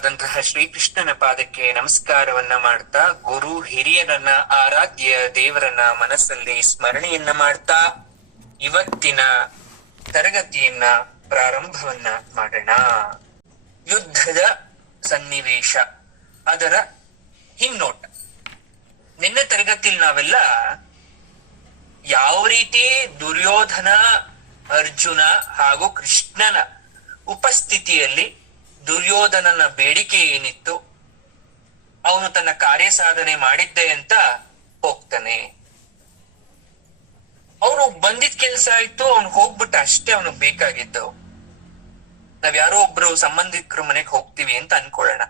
ಆದಂತಹ ಶ್ರೀಕೃಷ್ಣನ ಪಾದಕ್ಕೆ ನಮಸ್ಕಾರವನ್ನ ಮಾಡ್ತಾ, ಗುರು ಹಿರಿಯರನ್ನ, ಆರಾಧ್ಯ ದೇವರನ್ನ ಮನಸ್ಸಲ್ಲಿ ಸ್ಮರಣೆಯನ್ನ ಮಾಡ್ತಾ ಇವತ್ತಿನ ತರಗತಿಯನ್ನ ಪ್ರಾರಂಭವನ್ನ ಮಾಡೋಣ. ಯುದ್ಧದ ಸನ್ನಿವೇಶ, ಅದರ ಹಿನ್ನೋಟ. ನಿನ್ನೆ ತರಗತಿಯಲ್ಲಿ ನಾವೆಲ್ಲ ಯಾವ ರೀತಿ ದುರ್ಯೋಧನ, ಅರ್ಜುನ ಹಾಗೂ ಕೃಷ್ಣನ ಉಪಸ್ಥಿತಿಯಲ್ಲಿ ದುರ್ಯೋಧನನ ಬೇಡಿಕೆ ಏನಿತ್ತು, ಅವನು ತನ್ನ ಕಾರ್ಯ ಸಾಧನೆ ಮಾಡಿದ್ದೆ ಅಂತ ಹೋಗ್ತಾನೆ. ಅವನು ಬಂದಿದ್ ಕೆಲ್ಸ ಆಯ್ತು, ಅವನು ಹೋಗ್ಬಿಟ್ಟ ಅಷ್ಟೇ. ಅವನಿಗೆ ಬೇಕಾಗಿದ್ದವು, ನಾವ್ ಯಾರೋ ಒಬ್ರು ಸಂಬಂಧಿಕರ ಮನೆಗೆ ಹೋಗ್ತೀವಿ ಅಂತ ಅನ್ಕೊಳ್ಳೋಣ,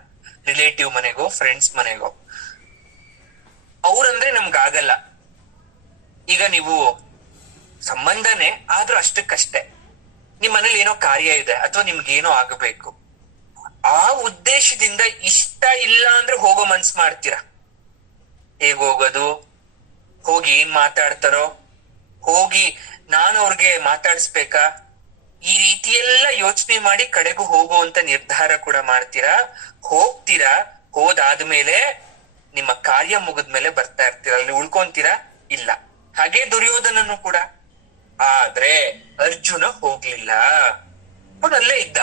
ರಿಲೇಟಿವ್ ಮನೆಗೋ ಫ್ರೆಂಡ್ಸ್ ಮನೆಗೋ. ಅವ್ರಂದ್ರೆ ನಮ್ಗಾಗಲ್ಲ. ಈಗ ನೀವು ಸಂಬಂಧನೇ ಆದ್ರೂ ಅಷ್ಟಕ್ಕಷ್ಟೇ, ನಿಮ್ ಮನೇಲಿ ಏನೋ ಕಾರ್ಯ ಇದೆ ಅಥವಾ ನಿಮ್ಗೇನೋ ಆಗಬೇಕು, ಆ ಉದ್ದೇಶದಿಂದ ಇಷ್ಟ ಇಲ್ಲ ಅಂದ್ರೆ ಹೋಗೋ ಮನ್ಸ್ ಮಾಡ್ತೀರಾ. ಹೇಗ್ ಹೋಗೋದು, ಹೋಗಿ ಏನ್ ಮಾತಾಡ್ತಾರೋ, ಹೋಗಿ ನಾನು ಅವ್ರಿಗೆ ಮಾತಾಡಿಸ್ಬೇಕಾ, ಈ ರೀತಿಯೆಲ್ಲ ಯೋಚನೆ ಮಾಡಿ ಕಡೆಗೂ ಹೋಗುವಂತ ನಿರ್ಧಾರ ಕೂಡ ಮಾಡ್ತೀರಾ. ಹೋಗ್ತೀರಾ, ಹೋದಾದ್ಮೇಲೆ ನಿಮ್ಮ ಕಾರ್ಯ ಮುಗಿದ್ಮೇಲೆ ಬರ್ತಾ ಇರ್ತೀರ, ಅಲ್ಲಿ ಉಳ್ಕೊಂತೀರಾ ಇಲ್ಲ. ಹಾಗೆ ದುರ್ಯೋಧನನು ಕೂಡ. ಆದ್ರೆ ಅರ್ಜುನ ಹೋಗ್ಲಿಲ್ಲ, ಅವನಲ್ಲೇ ಇದ್ದ.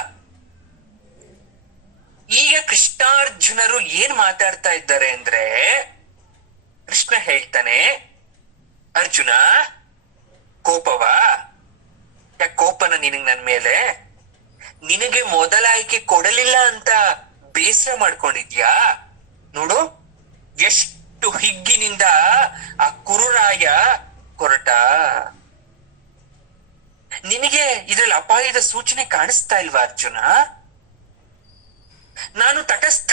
ಈಗ ಕೃಷ್ಣಾರ್ಜುನರು ಏನ್ ಮಾತಾಡ್ತಾ ಇದ್ದಾರೆ ಅಂದ್ರೆ, ಕೃಷ್ಣ ಹೇಳ್ತಾನೆ, ಅರ್ಜುನ ಕೋಪವಾ, ಯಾಕೆ ಕೋಪನ ನಿನಗ್ ನನ್ ಮೇಲೆ? ನಿನಗೆ ಮೊದಲ ಆಯ್ಕೆ ಕೊಡಲಿಲ್ಲ ಅಂತ ಬೇಸರ ಮಾಡ್ಕೊಂಡಿದ್ಯಾ? ನೋಡು ಎಷ್ಟು ಹಿಗ್ಗಿನಿಂದ ಆ ಕುರುರಾಯ ಕೊರಟ. ನಿನಗೆ ಇದ್ರಲ್ಲಿ ಅಪಾಯದ ಸೂಚನೆ ಕಾಣಿಸ್ತಾ ಇಲ್ವಾ ಅರ್ಜುನ? ನಾನು ತಟಸ್ಥ,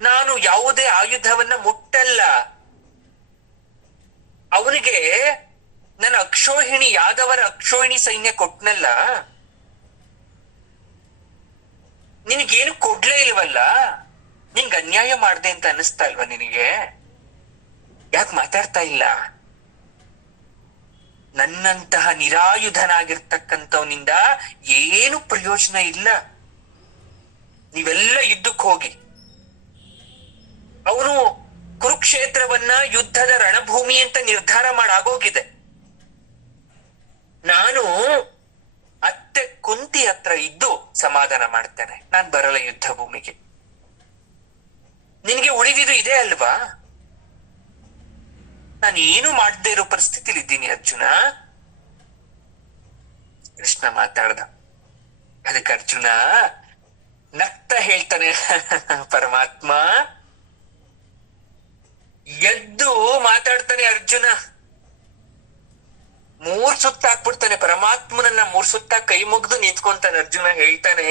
ನಾನು ಯಾವುದೇ ಆಯುಧವನ್ನ ಮುಟ್ಟಲ್ಲ. ಅವನಿಗೆ ನನ್ನ ಅಕ್ಷೋಹಿಣಿ, ಯಾದವರ ಅಕ್ಷೋಹಿಣಿ ಸೈನ್ಯ ಕೊಟ್ನಲ್ಲ, ನಿನಗೇನು ಕೊಡ್ಲೇ ಇಲ್ವಲ್ಲ, ನಿನ್ಗೆ ಅನ್ಯಾಯ ಮಾಡ್ದೆ ಅಂತ ಅನ್ನಿಸ್ತಾ ಇಲ್ವಾ ನಿನಗೆ? ಯಾಕೆ ಮಾತಾಡ್ತಾ ಇಲ್ಲ? ನನ್ನಂತಹ ನಿರಾಯುಧನಾಗಿರ್ತಕ್ಕಂಥವನಿಂದ ಏನು ಪ್ರಯೋಜನ ಇಲ್ಲ. ನೀವೆಲ್ಲ ಯುದ್ಧಕ್ಕೆ ಹೋಗಿ. ಅವನು ಕುರುಕ್ಷೇತ್ರವನ್ನ ಯುದ್ಧದ ರಣಭೂಮಿ ಅಂತ ನಿರ್ಧಾರ ಮಾಡಾಗೋಗಿದೆ. ನಾನು ಅತ್ತೆ ಕುಂತಿ ಹತ್ರ ಇದ್ದು ಸಮಾಧಾನ ಮಾಡ್ತೇನೆ, ನಾನ್ ಬರಲ್ಲ ಯುದ್ಧ ಭೂಮಿಗೆ. ನಿನ್ಗೆ ಉಳಿದಿದ್ದು ಇದೆ ಅಲ್ವಾ? ನಾನು ಏನು ಮಾಡದೇ ಇರೋ ಪರಿಸ್ಥಿತಿಲಿ ಇದ್ದೀನಿ ಅರ್ಜುನ. ಕೃಷ್ಣ ಮಾತಾಡ್ದ. ಅದಕ್ಕೆ ಅರ್ಜುನ ನಗ್ತ ಹೇಳ್ತಾನೆ, ಪರಮಾತ್ಮ. ಎದ್ದು ಮಾತಾಡ್ತಾನೆ ಅರ್ಜುನ. 3 ಸುತ್ತ ಹಾಕ್ಬಿಡ್ತಾನೆ ಪರಮಾತ್ಮನನ್ನ. 3 ಸುತ್ತ ಕೈ ಮುಗ್ದು ನಿಂತ್ಕೊಂತಾನೆ ಅರ್ಜುನ. ಹೇಳ್ತಾನೆ,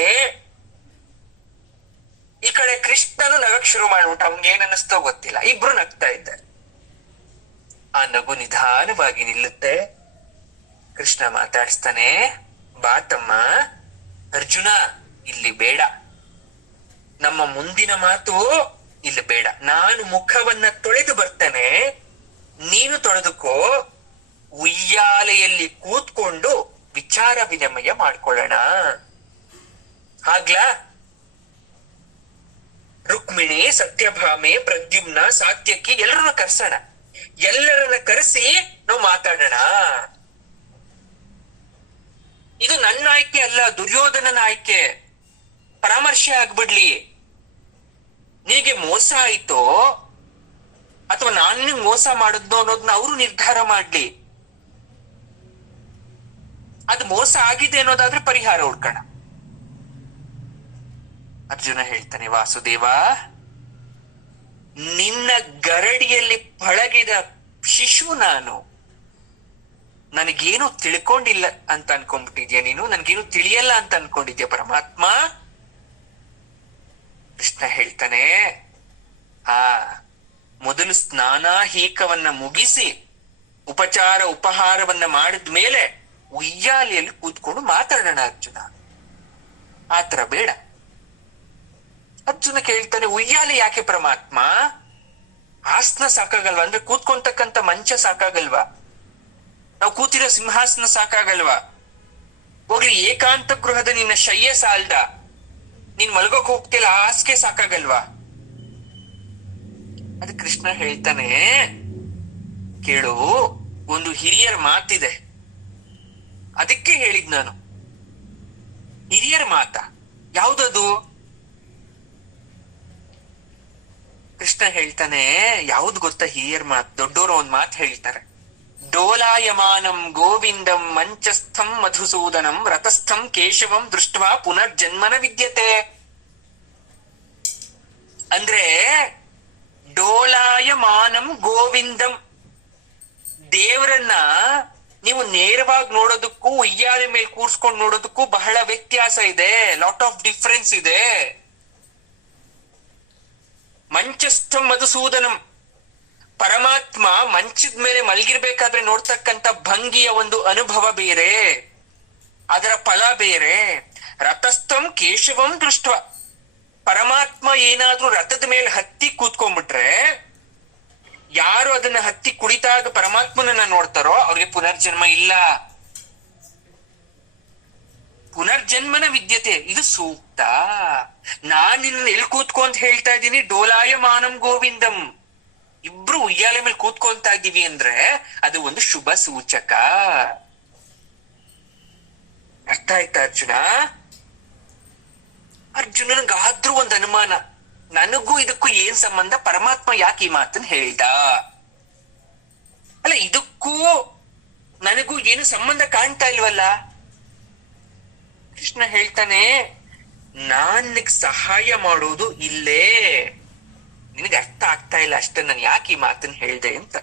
ಈ ಕಡೆ ಕೃಷ್ಣನು ನಗಕ್ ಶುರು ಮಾಡ್ಬಿಟ್ಟ. ಅವ್ನ್ಗೆ ಏನ್ ಅನ್ನಿಸ್ತೋ ಗೊತ್ತಿಲ್ಲ, ಇಬ್ರು ನಗ್ತಾ ಇದ್ದಾರೆ. ಆ ನಗು ನಿಧಾನವಾಗಿ ನಿಲ್ಲುತ್ತೆ. ಕೃಷ್ಣ ಮಾತಾಡಿಸ್ತಾನೆ, ಬಾ ತಮ್ಮ ಅರ್ಜುನ, ಇಲ್ಲಿ ಬೇಡ, ನಮ್ಮ ಮುಂದಿನ ಮಾತು ಇಲ್ಲಿ ಬೇಡ. ನಾನು ಮುಖವನ್ನ ತೊಳೆದು ಬರ್ತೇನೆ, ನೀನು ತೊಳೆದುಕೋ. ಉಯ್ಯಾಲೆಯಲ್ಲಿ ಕೂತ್ಕೊಂಡು ವಿಚಾರ ವಿನಿಮಯ ಮಾಡ್ಕೊಳ್ಳೋಣ, ಆಗ್ಲಾ? ರುಕ್ಮಿಣಿ, ಸತ್ಯಭಾಮೆ, ಪ್ರದ್ಯುಮ್ನ, ಸಾತ್ಯಕಿ ಎಲ್ಲರನ್ನ ಕರ್ಸೋಣ. ಎಲ್ಲರನ್ನ ಕರೆಸಿ ನಾವು ಮಾತಾಡೋಣ. ಇದು ನನ್ನ ಆಯ್ಕೆ ಅಲ್ಲ, ದುರ್ಯೋಧನನ ಆಯ್ಕೆ. ಪರಾಮರ್ಶೆ ಆಗ್ಬಿಡ್ಲಿ. ನಿನಗೆ ಮೋಸ ಆಯ್ತೋ ಅಥವಾ ನಾನು ಮೋಸ ಮಾಡಿದ್ನೋ ಅನ್ನೋದನ್ನ ಅವರು ನಿರ್ಧಾರ ಮಾಡ್ಲಿ. ಅದು ಮೋಸ ಆಗಿದೆ ಅನ್ನೋದಾದ್ರೆ ಪರಿಹಾರ ಹುಡ್ಕೋಣ. ಅರ್ಜುನ ಹೇಳ್ತಾನೆ, ವಾಸುದೇವ, ನಿನ್ನ ಗರಡಿಯಲ್ಲಿ ಪಳಗಿದ ಶಿಶು ನಾನು. ನನಗೇನು ತಿಳ್ಕೊಂಡಿಲ್ಲ ಅಂತ ಅನ್ಕೊಂಡ್ಬಿಟ್ಟಿದ್ಯಾ ನೀನು? ನನ್ಗೇನು ತಿಳಿಯಲ್ಲ ಅಂತ ಅನ್ಕೊಂಡಿದ್ಯಾ ಪರಮಾತ್ಮ? ಕೃಷ್ಣ ಹೇಳ್ತಾನೆ, ಮೊದಲು ಸ್ನಾನಾಹೀಕವನ್ನ ಮುಗಿಸಿ ಉಪಚಾರ ಉಪಹಾರವನ್ನ ಮಾಡಿದ್ಮೇಲೆ ಉಯ್ಯಾಲೆಯಲ್ಲಿ ಕೂತ್ಕೊಂಡು ಮಾತಾಡೋಣ ಅರ್ಜುನ. ಆತರ ಬೇಡ. ಅರ್ಜುನ ಕೇಳ್ತಾನೆ, ಉಯ್ಯಾಲೆ ಯಾಕೆ ಪರಮಾತ್ಮ? ಆಸನ ಸಾಕಾಗಲ್ವಾ? ಅಂದ್ರೆ ಕೂತ್ಕೊಂತಕ್ಕಂತ ಮಂಚ ಸಾಕಾಗಲ್ವಾ? ನಾವು ಕೂತಿರೋ ಸಿಂಹಾಸನ ಸಾಕಾಗಲ್ವಾ? ಹೋಗ್ಲಿ, ಏಕಾಂತ ಗೃಹದ ನಿನ್ನ ಶಯ್ಯ ಸಾಲ್ದ? ನೀನ್ ಮಲ್ಗೋಕ್ ಹೋಗ್ತಿಲ್ಲ, ಹಾಸಿಗೆ ಸಾಕಾಗಲ್ವಾ? ಅದು ಕೃಷ್ಣ ಹೇಳ್ತಾನೆ, ಕೇಳು, ಒಂದು ಹಿರಿಯರ ಮಾತಿದೆ, ಅದಕ್ಕೆ ಹೇಳಿದ್ ನಾನು. ಹಿರಿಯರ ಮಾತ ಯಾವ್ದದು? ಕೃಷ್ಣ ಹೇಳ್ತಾನೆ, ಯಾವ್ದು ಗೊತ್ತಾ ಹಿರಿಯರ ಮಾತು? ದೊಡ್ಡೋರು ಒಂದ್ ಮಾತು ಹೇಳ್ತಾರೆ, ಡೋಲಾಯಮಾನಂ ಗೋವಿಂದಂ ಮಂಚಸ್ಥಂ ಮಧುಸೂದನಂ ರಥಸ್ಥಂ ಕೇಶವಂ ದೃಷ್ಟ್ವಾ ಪುನರ್ಜನ್ಮನ ವಿದ್ಯತೆ. ಅಂದ್ರೆ ಡೋಲಾಯಮಾನಂ ಗೋವಿಂದಂ, ದೇವರನ್ನ ನೀವು ನೇರವಾಗಿ ನೋಡೋದಕ್ಕೂ ಉಯ್ಯಾಲೆ ಮೇಲೆ ಕೂರ್ಸ್ಕೊಂಡು ನೋಡೋದಕ್ಕೂ ಬಹಳ ವ್ಯತ್ಯಾಸ ಇದೆ, ಲಾಟ್ ಆಫ್ ಡಿಫರೆನ್ಸ್ ಇದೆ. ಮಂಚಸ್ಥಂ ಮಧುಸೂದನಂ, ಪರಮಾತ್ಮ ಮಂಚದ ಮೇಲೆ ಮಲಗಿರ್ಬೇಕಾದ್ರೆ ನೋಡ್ತಕ್ಕಂಥ ಭಂಗಿಯ ಒಂದು ಅನುಭವ ಬೇರೆ, ಅದರ ಫಲ ಬೇರೆ. ರಥಸ್ಥಂ ಕೇಶವಂ ದೃಷ್ಟ, ಪರಮಾತ್ಮ ಏನಾದ್ರೂ ರಥದ ಮೇಲೆ ಹತ್ತಿ ಕೂತ್ಕೊಂಡ್ಬಿಟ್ರೆ, ಯಾರು ಅದನ್ನ ಹತ್ತಿ ಕುಳಿತಾಗ ಪರಮಾತ್ಮನನ್ನ ನೋಡ್ತಾರೋ ಅವ್ರಿಗೆ ಪುನರ್ಜನ್ಮ ಇಲ್ಲ. ಪುನರ್ಜನ್ಮನ ವಿದ್ಯತೆ, ಇದು ಸೂಕ್ತ. ನಾನ್ ನಿನ್ನ ಎಲ್ಲಿ ಕೂತ್ಕೊಂತ ಹೇಳ್ತಾ ಇದ್ದೀನಿ, ಡೋಲಾಯಮಾನಂ ಗೋವಿಂದಂ, ಇಬ್ರು ಉಯ್ಯಾಲೆ ಮೇಲೆ ಕೂತ್ಕೊಂತಾ ಇದ್ದೀವಿ ಅಂದ್ರೆ ಅದು ಒಂದು ಶುಭ ಸೂಚಕ. ಅರ್ಥ ಆಯ್ತಾ ಅರ್ಜುನ? ಅರ್ಜುನನಿಗಾದ್ರೂ ಒಂದು ಅನುಮಾನ, ನನಗೂ ಇದಕ್ಕೂ ಏನ್ ಸಂಬಂಧ? ಪರಮಾತ್ಮ ಯಾಕೆ ಈ ಮಾತನ್ನ ಹೇಳ್ದ? ಅಲ್ಲ, ಇದಕ್ಕೂ ನನಗೂ ಏನು ಸಂಬಂಧ ಕಾಣ್ತಾ ಇಲ್ವಲ್ಲ? ಕೃಷ್ಣ ಹೇಳ್ತಾನೆ, ನಾನ್ ಸಹಾಯ ಮಾಡೋದು ಇಲ್ಲೇ, ನಿನಗೆ ಅರ್ಥ ಆಗ್ತಾ ಇಲ್ಲ ಅಷ್ಟೇ ನಾನು ಯಾಕೆ ಈ ಮಾತನ್ನ ಹೇಳ್ದೆ ಅಂತ.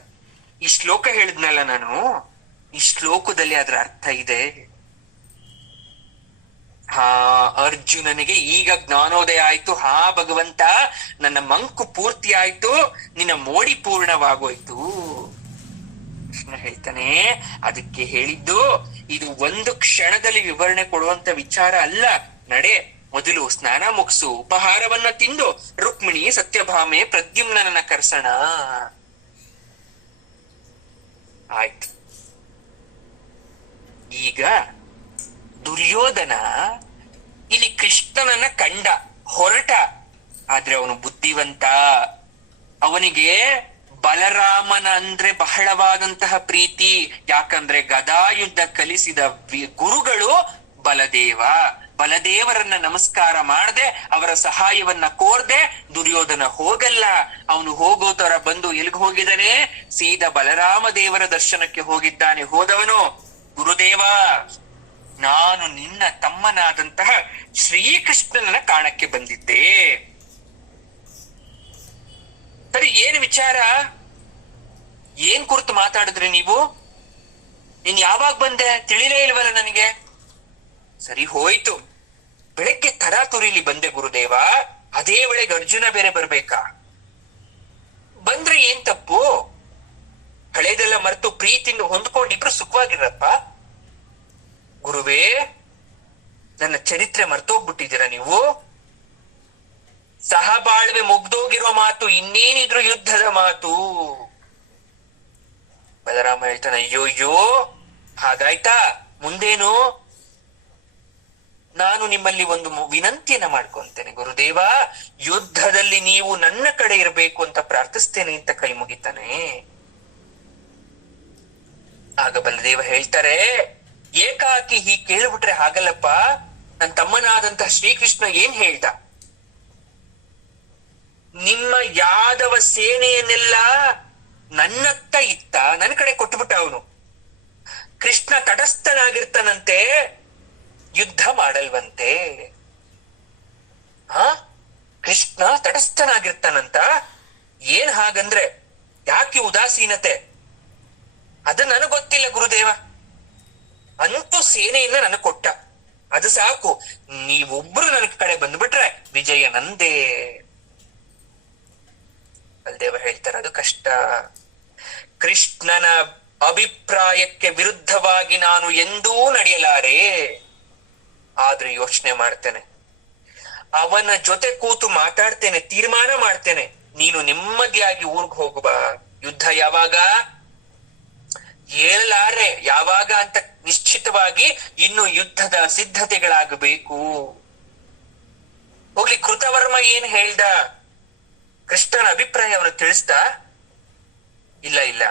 ಈ ಶ್ಲೋಕ ಹೇಳಿದ್ನಲ್ಲ ನಾನು, ಈ ಶ್ಲೋಕದಲ್ಲಿ ಅದರ ಅರ್ಥ ಇದೆ. ಹಾ, ಅರ್ಜುನನಿಗೆ ಈಗ ಜ್ಞಾನೋದಯ ಆಯ್ತು. ಹಾ ಭಗವಂತ, ನನ್ನ ಮಂಕು ಪೂರ್ತಿ ಆಯ್ತು, ನಿನ್ನ ಮೋಡಿ ಪೂರ್ಣವಾಗೋಯ್ತು. ಕೃಷ್ಣ ಹೇಳ್ತಾನೆ, ಅದಕ್ಕೆ ಹೇಳಿದ್ದು ಇದು ಒಂದು ಕ್ಷಣದಲ್ಲಿ ವಿವರಣೆ ಕೊಡುವಂತ ವಿಚಾರ ಅಲ್ಲ. ನಡೆ, ಮೊದಲು ಸ್ನಾನ ಮುಗಿಸು, ಉಪಹಾರವನ್ನ ತಿಂದು ರುಕ್ಮಿಣಿ ಸತ್ಯಭಾಮೆ ಪ್ರದ್ಯುಮ್ನನ್ನ ಕರ್ಸಣ. ಆಯ್ತು. ಈಗ ದುರ್ಯೋಧನ ಇಲ್ಲಿ ಕೃಷ್ಣನನ್ನ ಕಂಡ, ಹೊರಟ. ಆದ್ರೆ ಅವನು ಬುದ್ಧಿವಂತ. ಅವನಿಗೆ ಬಲರಾಮನ ಅಂದ್ರೆ ಬಹಳವಾದಂತಹ ಪ್ರೀತಿ. ಯಾಕಂದ್ರೆ ಗದಾಯುದ್ಧ ಕಲಿಸಿದ ಗುರುಗಳು ಬಲದೇವ. ಬಲದೇವರನ್ನ ನಮಸ್ಕಾರ ಮಾಡದೆ, ಅವರ ಸಹಾಯವನ್ನ ಕೋರ್ದೆ ದುರ್ಯೋಧನ ಹೋಗಲ್ಲ. ಅವನು ಹೋಗೋ ತರ ಬಂದು ಎಲ್ಗ್ ಹೋಗಿದ್ದಾನೆ? ಸೀದಾ ಬಲರಾಮ ದೇವರ ದರ್ಶನಕ್ಕೆ ಹೋಗಿದ್ದಾನೆ. ಹೋದವನು, ಗುರುದೇವ, ನಾನು ನಿನ್ನ ತಮ್ಮನಾದಂತಹ ಶ್ರೀಕೃಷ್ಣನ ಕಾಣಕ್ಕೆ ಬಂದಿದ್ದೆ. ಸರಿ, ಏನು ವಿಚಾರ? ಏನ್ ಕುರಿತು ಮಾತಾಡಿದ್ರಿ ನೀವು? ನೀನ್ ಯಾವಾಗ ಬಂದೆ? ತಿಳಿಲೇ ಇಲ್ವಲ್ಲ ನನಗೆ. ಸರಿ ಹೋಯ್ತು, ಬೆಳಗ್ಗೆ ತರಾತುರಿಲಿ ಬಂದೆ ಗುರುದೇವ. ಅದೇ ವೇಳೆಗೆ ಅರ್ಜುನ ಬೇರೆ ಬರ್ಬೇಕಾ? ಬಂದ್ರೆ ಏನ್ ತಪ್ಪು? ಹಳೇದೆಲ್ಲ ಮರೆತು ಪ್ರೀತಿಯಿಂದ ಹೊಂದ್ಕೊಂಡಿಬ್ರು ಸುಖವಾಗಿರಪ್ಪ. ಗುರುವೇ, ನನ್ನ ಚರಿತ್ರೆ ಮರ್ತೋಗ್ಬಿಟ್ಟಿದ್ದೀರಾ ನೀವು? ಸಹಬಾಳ್ವೆ ಮುಗ್ದೋಗಿರೋ ಮಾತು, ಇನ್ನೇನಿದ್ರು ಯುದ್ಧದ ಮಾತು. ಬಲರಾಮ ಹೇಳ್ತಾನೆ, ಅಯ್ಯೋಯ್ಯೋ, ಹಾಗಾಯ್ತಾ? ಮುಂದೇನು? ನಾನು ನಿಮ್ಮಲ್ಲಿ ಒಂದು ವಿನಂತಿಯನ್ನ ಮಾಡ್ಕೊಂತೇನೆ ಗುರುದೇವ, ಯುದ್ಧದಲ್ಲಿ ನೀವು ನನ್ನ ಕಡೆ ಇರಬೇಕು ಅಂತ ಪ್ರಾರ್ಥಿಸ್ತೇನೆ ಅಂತ ಕೈ ಮುಗಿತಾನೆ. ಆಗ ಬಲದೇವ ಹೇಳ್ತಾರೆ, ಏಕಾಕಿ ಹೀಗೆ ಕೇಳ್ಬಿಟ್ರೆ ಹಾಗಲ್ಲಪ್ಪ. ನನ್ನ ತಮ್ಮನಾದಂತಹ ಶ್ರೀಕೃಷ್ಣ ಏನ್ ಹೇಳ್ದ? ನಿಮ್ಮ ಯಾದವ ಸೇನೆಯನ್ನೆಲ್ಲ ನನ್ನತ್ತ ಇತ್ತ, ನನ್ನ ಕಡೆ ಕೊಟ್ಬಿಟ್ಟ ಅವನು. ಕೃಷ್ಣ ತಟಸ್ಥನಾಗಿರ್ತಾನಂತೆ, ಯುದ್ಧ ಮಾಡಲ್ವಂತೆ. ಕೃಷ್ಣ ತಟಸ್ಥನಾಗಿರ್ತಾನಂತ? ಏನ್ ಹಾಗಂದ್ರೆ? ಯಾಕೆ ಉದಾಸೀನತೆ? ಅದು ನನಗ್ ಗೊತ್ತಿಲ್ಲ ಗುರುದೇವ. ಅಂತೂ ಸೇನೆಯನ್ನ ನನಗ್ ಕೊಟ್ಟ, ಅದು ಸಾಕು. ನೀವೊಬ್ರು ನನ್ನ ಕಡೆ ಬಂದ್ಬಿಟ್ರೆ ವಿಜಯ ನಂದೇ. ಬಲದೇವ ಹೇಳ್ತಾರೆ, ಅದು ಕಷ್ಟ. ಕೃಷ್ಣನ ಅಭಿಪ್ರಾಯಕ್ಕೆ ವಿರುದ್ಧವಾಗಿ ನಾನು ಎಂದೂ ನಡೆಯಲಾರೆ. ಆದ್ರೆ ಯೋಚನೆ ಮಾಡ್ತೇನೆ, ಅವನ ಜೊತೆ ಕೂತು ಮಾತಾಡ್ತೇನೆ, ತೀರ್ಮಾನ ಮಾಡ್ತೇನೆ. ನೀನು ನೆಮ್ಮದಿಯಾಗಿ ಊರ್ಗ್ ಹೋಗುವ. ಯುದ್ಧ ಯಾವಾಗ? ಹೇಳಲಾರೆ ಯಾವಾಗ ಅಂತ ನಿಶ್ಚಿತವಾಗಿ ಇನ್ನು ಯುದ್ಧದ ಸಿದ್ಧತೆಗಳಾಗಬೇಕು. ಏನ್ ಹೇಳ್ದ? ಕೃಷ್ಣನ ಅಭಿಪ್ರಾಯವನ್ನು ತಿಳಿಸ್ದ? ಇಲ್ಲ ಇಲ್ಲ.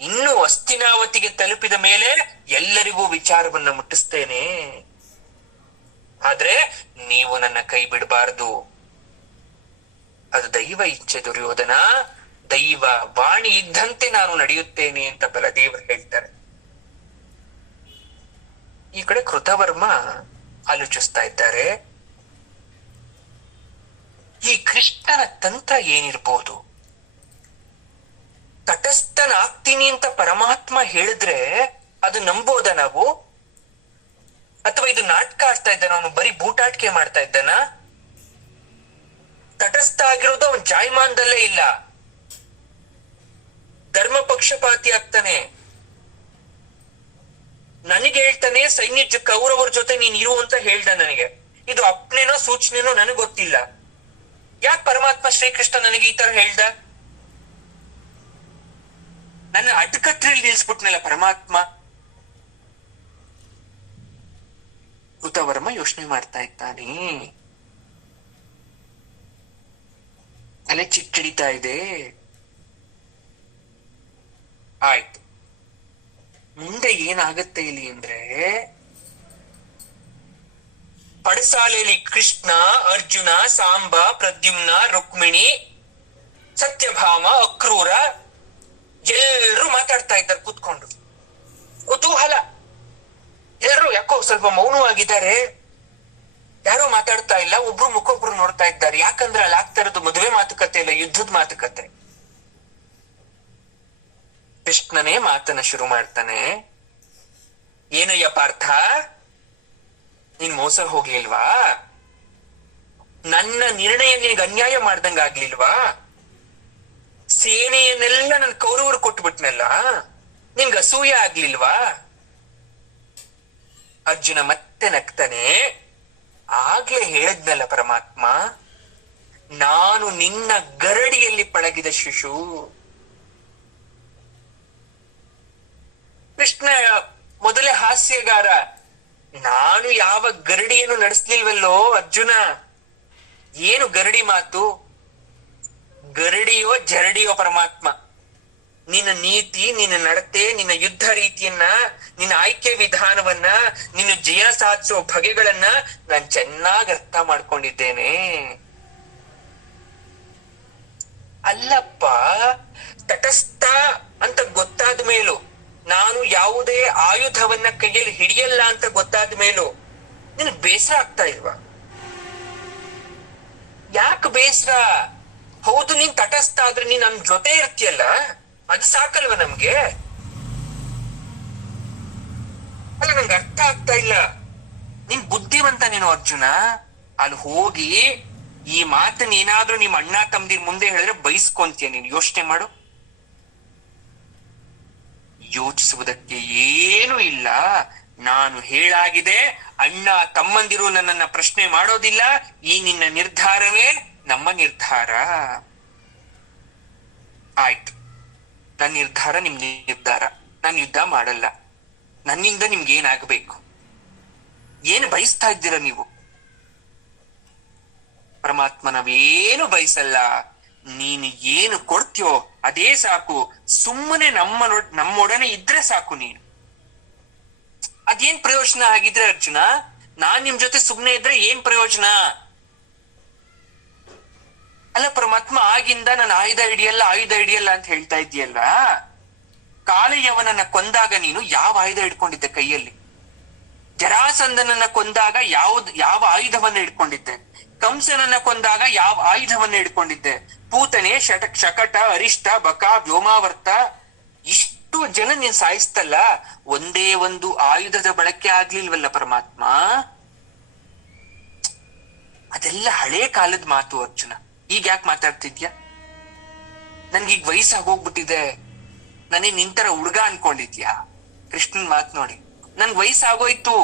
ಇನ್ನು ಹಸ್ತಿನಾವತಿಗೆ ತಲುಪಿದ ಮೇಲೆ ಎಲ್ಲರಿಗೂ ವಿಚಾರವನ್ನು ಮುಟ್ಟಿಸ್ತೇನೆ. ಆದ್ರೆ ನೀವು ನನ್ನ ಕೈ ಬಿಡಬಾರದು. ಅದು ದೈವ ಇಚ್ಛೆ ದುರ್ಯೋಧನ. ದೈವ ವಾಣಿ ಇದ್ದಂತೆ ನಾನು ನಡೆಯುತ್ತೇನೆ ಅಂತ ಬಲದೇವರು ಹೇಳ್ತಾರೆ. ಈ ಕಡೆ ಕೃತವರ್ಮ ಆಲೋಚಿಸ್ತಾ ಇದ್ದಾರೆ, ಈ ಕೃಷ್ಣನ ತಂತ್ರ ಏನಿರ್ಬೋದು? ತಟಸ್ಥನಾಗ್ತೀನಿ ಅಂತ ಪರಮಾತ್ಮ ಹೇಳಿದ್ರೆ ಅದು ನಂಬೋದ ನಾವು? ಅಥವಾ ಇದು ನಾಟಕ ಆಡ್ತಾ ಇದ್ದಾನ, ಅವನು ಬರೀ ಬೂಟಾಟಿಕೆ ಮಾಡ್ತಾ ಇದ್ದಾನ? ತಟಸ್ಥ ಆಗಿರೋದು ಅವನ್ ಜಾಯಮಾನದಲ್ಲೇ ಇಲ್ಲ. ಧರ್ಮ ಪಕ್ಷಪಾತಿ ಆಗ್ತಾನೆ. ನನಗೆ ಹೇಳ್ತಾನೆ ಸೈನ್ಯ ಕೌರವರ ಜೊತೆ ನೀನ್ ಇರು ಅಂತ ಹೇಳ್ದ ನನಗೆ. ಇದು ಅಪ್ನೇನೋ ಸೂಚನೆನೋ ನನಗೆ ಗೊತ್ತಿಲ್ಲ. ಯಾಕೆ ಪರಮಾತ್ಮ ಶ್ರೀಕೃಷ್ಣ ನನಗೆ ಈ ತರ ಹೇಳ್ದ? ನನ್ನ ಅಡ್ಕಟ್ರಲ್ಲಿ ನಿಲ್ಸ್ಬಿಟ್ನಲ್ಲ ಪರಮಾತ್ಮ. ಕೃತವರ್ಮ ಯೋಚನೆ ಮಾಡ್ತಾ ಇದ್ದಾನೆ. ತಲೆ ಚಿಟ್ಟಿಡಿತಾ ಇದೆ. ಆಯ್ತು, ಮುಂದೆ ಏನಾಗತ್ತೆ ಇಲ್ಲಿ ಅಂದ್ರೆ, ಪಡಸಾಲೆಯಲ್ಲಿ ಕೃಷ್ಣ, ಅರ್ಜುನ, ಸಾಂಬ, ಪ್ರದ್ಯುಮ್ನ, ರುಕ್ಮಿಣಿ, ಸತ್ಯಭಾಮ, ಅಕ್ರೂರ ಎಲ್ಲರೂ ಮಾತಾಡ್ತಾ ಇದ್ದಾರೆ ಕೂತ್ಕೊಂಡು. ಕುತೂಹಲ. ಎಲ್ಲರೂ ಯಾಕೋ ಸ್ವಲ್ಪ ಮೌನವಾಗಿದ್ದಾರೆ, ಯಾರು ಮಾತಾಡ್ತಾ ಇಲ್ಲ. ಒಬ್ರು ಮುಖೊಬ್ರು ನೋಡ್ತಾ ಇದ್ದಾರೆ. ಯಾಕಂದ್ರೆ ಅಲ್ಲಿ ಆಗ್ತಾ ಇರೋದು ಮದುವೆ ಮಾತುಕತೆ ಇಲ್ಲ, ಯುದ್ಧದ ಮಾತುಕತೆ. ಕೃಷ್ಣನೇ ಮಾತನ್ನ ಶುರು ಮಾಡ್ತಾನೆ. ಏನಯ್ಯ ಪಾರ್ಥ, ನೀನ್ ಮೋಸ ಹೋಗ್ಲಿಲ್ವಾ? ನನ್ನ ನಿರ್ಣಯ ನಿನಗೆ ಅನ್ಯಾಯ ಮಾಡ್ದಂಗ ಆಗ್ಲಿಲ್ವಾ? ಸೇನೆಯನ್ನೆಲ್ಲ ನನ್ ಕೌರವರು ಕೊಟ್ಬಿಟ್ನಲ್ಲ, ನಿನ್ಗ ಅಸೂಯೆ ಆಗ್ಲಿಲ್ವಾ? ಅರ್ಜುನ ಮತ್ತೆ ನಗ್ತಾನೆ. ಆಗ್ಲೇ ಹೇಳದ್ನಲ್ಲ ಪರಮಾತ್ಮ, ನಾನು ನಿನ್ನ ಗರಡಿಯಲ್ಲಿ ಪಳಗಿದ ಶಿಶು. ಕೃಷ್ಣ ಮೊದಲೇ ಹಾಸ್ಯಗಾರ. ನಾನು ಯಾವ ಗರಡಿಯನ್ನು ನಡೆಸ್ಲಿಲ್ವಲ್ಲೋ ಅರ್ಜುನ. ಏನು ಗರಡಿ ಮಾತು? ಗರಡಿಯೋ ಜರಡಿಯೋ ಪರಮಾತ್ಮ. ನಿನ್ನ ನೀತಿ, ನಿನ್ನ ನಡತೆ, ನಿನ್ನ ಯುದ್ಧ ರೀತಿಯನ್ನ, ನಿನ್ನ ಆಯ್ಕೆ ವಿಧಾನವನ್ನ, ನಿನ್ನ ಜಯ ಸಾಧಿಸೋ ಬಗೆಗಳನ್ನ ನಾನ್ ಚೆನ್ನಾಗಿ ಅರ್ಥ ಮಾಡ್ಕೊಂಡಿದ್ದೇನೆ. ಅಲ್ಲಪ್ಪ, ತಟಸ್ಥ ಅಂತ ಗೊತ್ತಾದ ಮೇಲೂ, ನಾನು ಯಾವುದೇ ಆಯುಧವನ್ನ ಕೈಯಲ್ಲಿ ಹಿಡಿಯಲ್ಲ ಅಂತ ಗೊತ್ತಾದ ಮೇಲೂ ನಿನ್ ಬೇಸರ ಆಗ್ತಾ ಇಲ್ವಾ? ಯಾಕೆ ಬೇಸರ? ಹೌದು, ನೀನ್ ತಟಸ್ಥ ಆದ್ರೆ ನೀನ್ ನಮ್ ಜೊತೆ ಇರ್ತೀಯಲ್ಲ, ಅದು ಸಾಕಲ್ವ ನಮ್ಗೆ? ಅಲ್ಲ, ನಂಗೆ ಅರ್ಥ ಆಗ್ತಾ ಇಲ್ಲ. ನೀನ್ ಬುದ್ಧಿವಂತ ನೀನು ಅರ್ಜುನ. ಅಲ್ಲಿ ಹೋಗಿ ಈ ಮಾತನ್ನ ಏನಾದ್ರೂ ನಿಮ್ ಅಣ್ಣ ತಮ್ಮದಿರ್ ಮುಂದೆ ಹೇಳಿದ್ರೆ ಬೈಸ್ಕೊಂತೀಯ ನೀನು. ಯೋಚನೆ ಮಾಡು. ಯೋಚಿಸುವುದಕ್ಕೆ ಏನು ಇಲ್ಲ. ನಾನು ಹೇಳಾಗಿದೆ. ಅಣ್ಣ ತಮ್ಮಂದಿರು ನನ್ನನ್ನ ಪ್ರಶ್ನೆ ಮಾಡೋದಿಲ್ಲ. ಈ ನಿನ್ನ ನಿರ್ಧಾರವೇ ನಮ್ಮ ನಿರ್ಧಾರ. ಆಯ್ತು, ನನ್ನ ನಿರ್ಧಾರ ನಿಮ್ ನಿರ್ಧಾರ. ನಾನು ಯುದ್ಧ ಮಾಡಲ್ಲ. ನನ್ನಿಂದ ನಿಮ್ಗೆ ಏನಾಗಬೇಕು? ಏನು ಬಯಸ್ತಾ ಇದ್ದೀರ ನೀವು? ಪರಮಾತ್ಮ ನಾವೇನು ಬಯಸಲ್ಲ. ನೀನು ಏನು ಕೊಡ್ತೀಯೋ ಅದೇ ಸಾಕು. ಸುಮ್ಮನೆ ನಮ್ಮೊಡನೆ ಇದ್ರೆ ಸಾಕು. ನೀನು ಅದೇನ್ ಪ್ರಯೋಜನ ಆಗಿದ್ರೆ ಅರ್ಜುನ? ನಾನ್ ನಿಮ್ ಜೊತೆ ಸುಮ್ನೆ ಇದ್ರೆ ಏನ್ ಪ್ರಯೋಜನ? ಅಲ್ಲ ಪರಮಾತ್ಮ, ಆಗಿಂದ ನಾನು ಆಯುಧ ಹಿಡಿಯಲ್ಲ ಅಂತ ಹೇಳ್ತಾ ಇದ್ದೀಯಲ್ಲ. ಕಾಲಯವನನ್ನ ಕೊಂದಾಗ ನೀನು ಯಾವ ಆಯುಧ ಹಿಡ್ಕೊಂಡಿದ್ದೆ ಕೈಯಲ್ಲಿ? ಜರಾಸಂಧನನ್ನ ಕೊಂದಾಗ ಯಾವ ಆಯುಧವನ್ನ ಹಿಡ್ಕೊಂಡಿದ್ದೆ? ಕಂಸನನ್ನ ಕೊಂದಾಗ ಯಾವ ಆಯುಧವನ್ನ ಹಿಡ್ಕೊಂಡಿದ್ದೆ? ಪೂತನೆ, ಶಕಟ, ಅರಿಷ್ಟ, ಬಕ, ವ್ಯೋಮಾವರ್ತ, ಇಷ್ಟು ಜನ ನೀನ್ ಸಾಯಿಸ್ತಲ್ಲ, ಒಂದೇ ಒಂದು ಆಯುಧದ ಬಳಕೆ ಆಗ್ಲಿಲ್ವಲ್ಲ ಪರಮಾತ್ಮ? ಅದೆಲ್ಲ ಹಳೇ ಕಾಲದ ಮಾತು ಅರ್ಜುನ. ಈಗ ಯಾಕೆ ಮಾತಾಡ್ತಿದ್ಯಾ? ನನ್ಗೀಗ ವಯಸ್ಸಾಗೋಗ್ಬಿಟ್ಟಿದೆ. ನನಗೆ ನಿಂತರ ಹುಡುಗ ಅನ್ಕೊಂಡಿದ್ಯಾ? ಕೃಷ್ಣನ್ ಮಾತು ನೋಡಿ, ನನ್ಗೆ ವಯಸ್ಸಾಗೋಯ್ತು.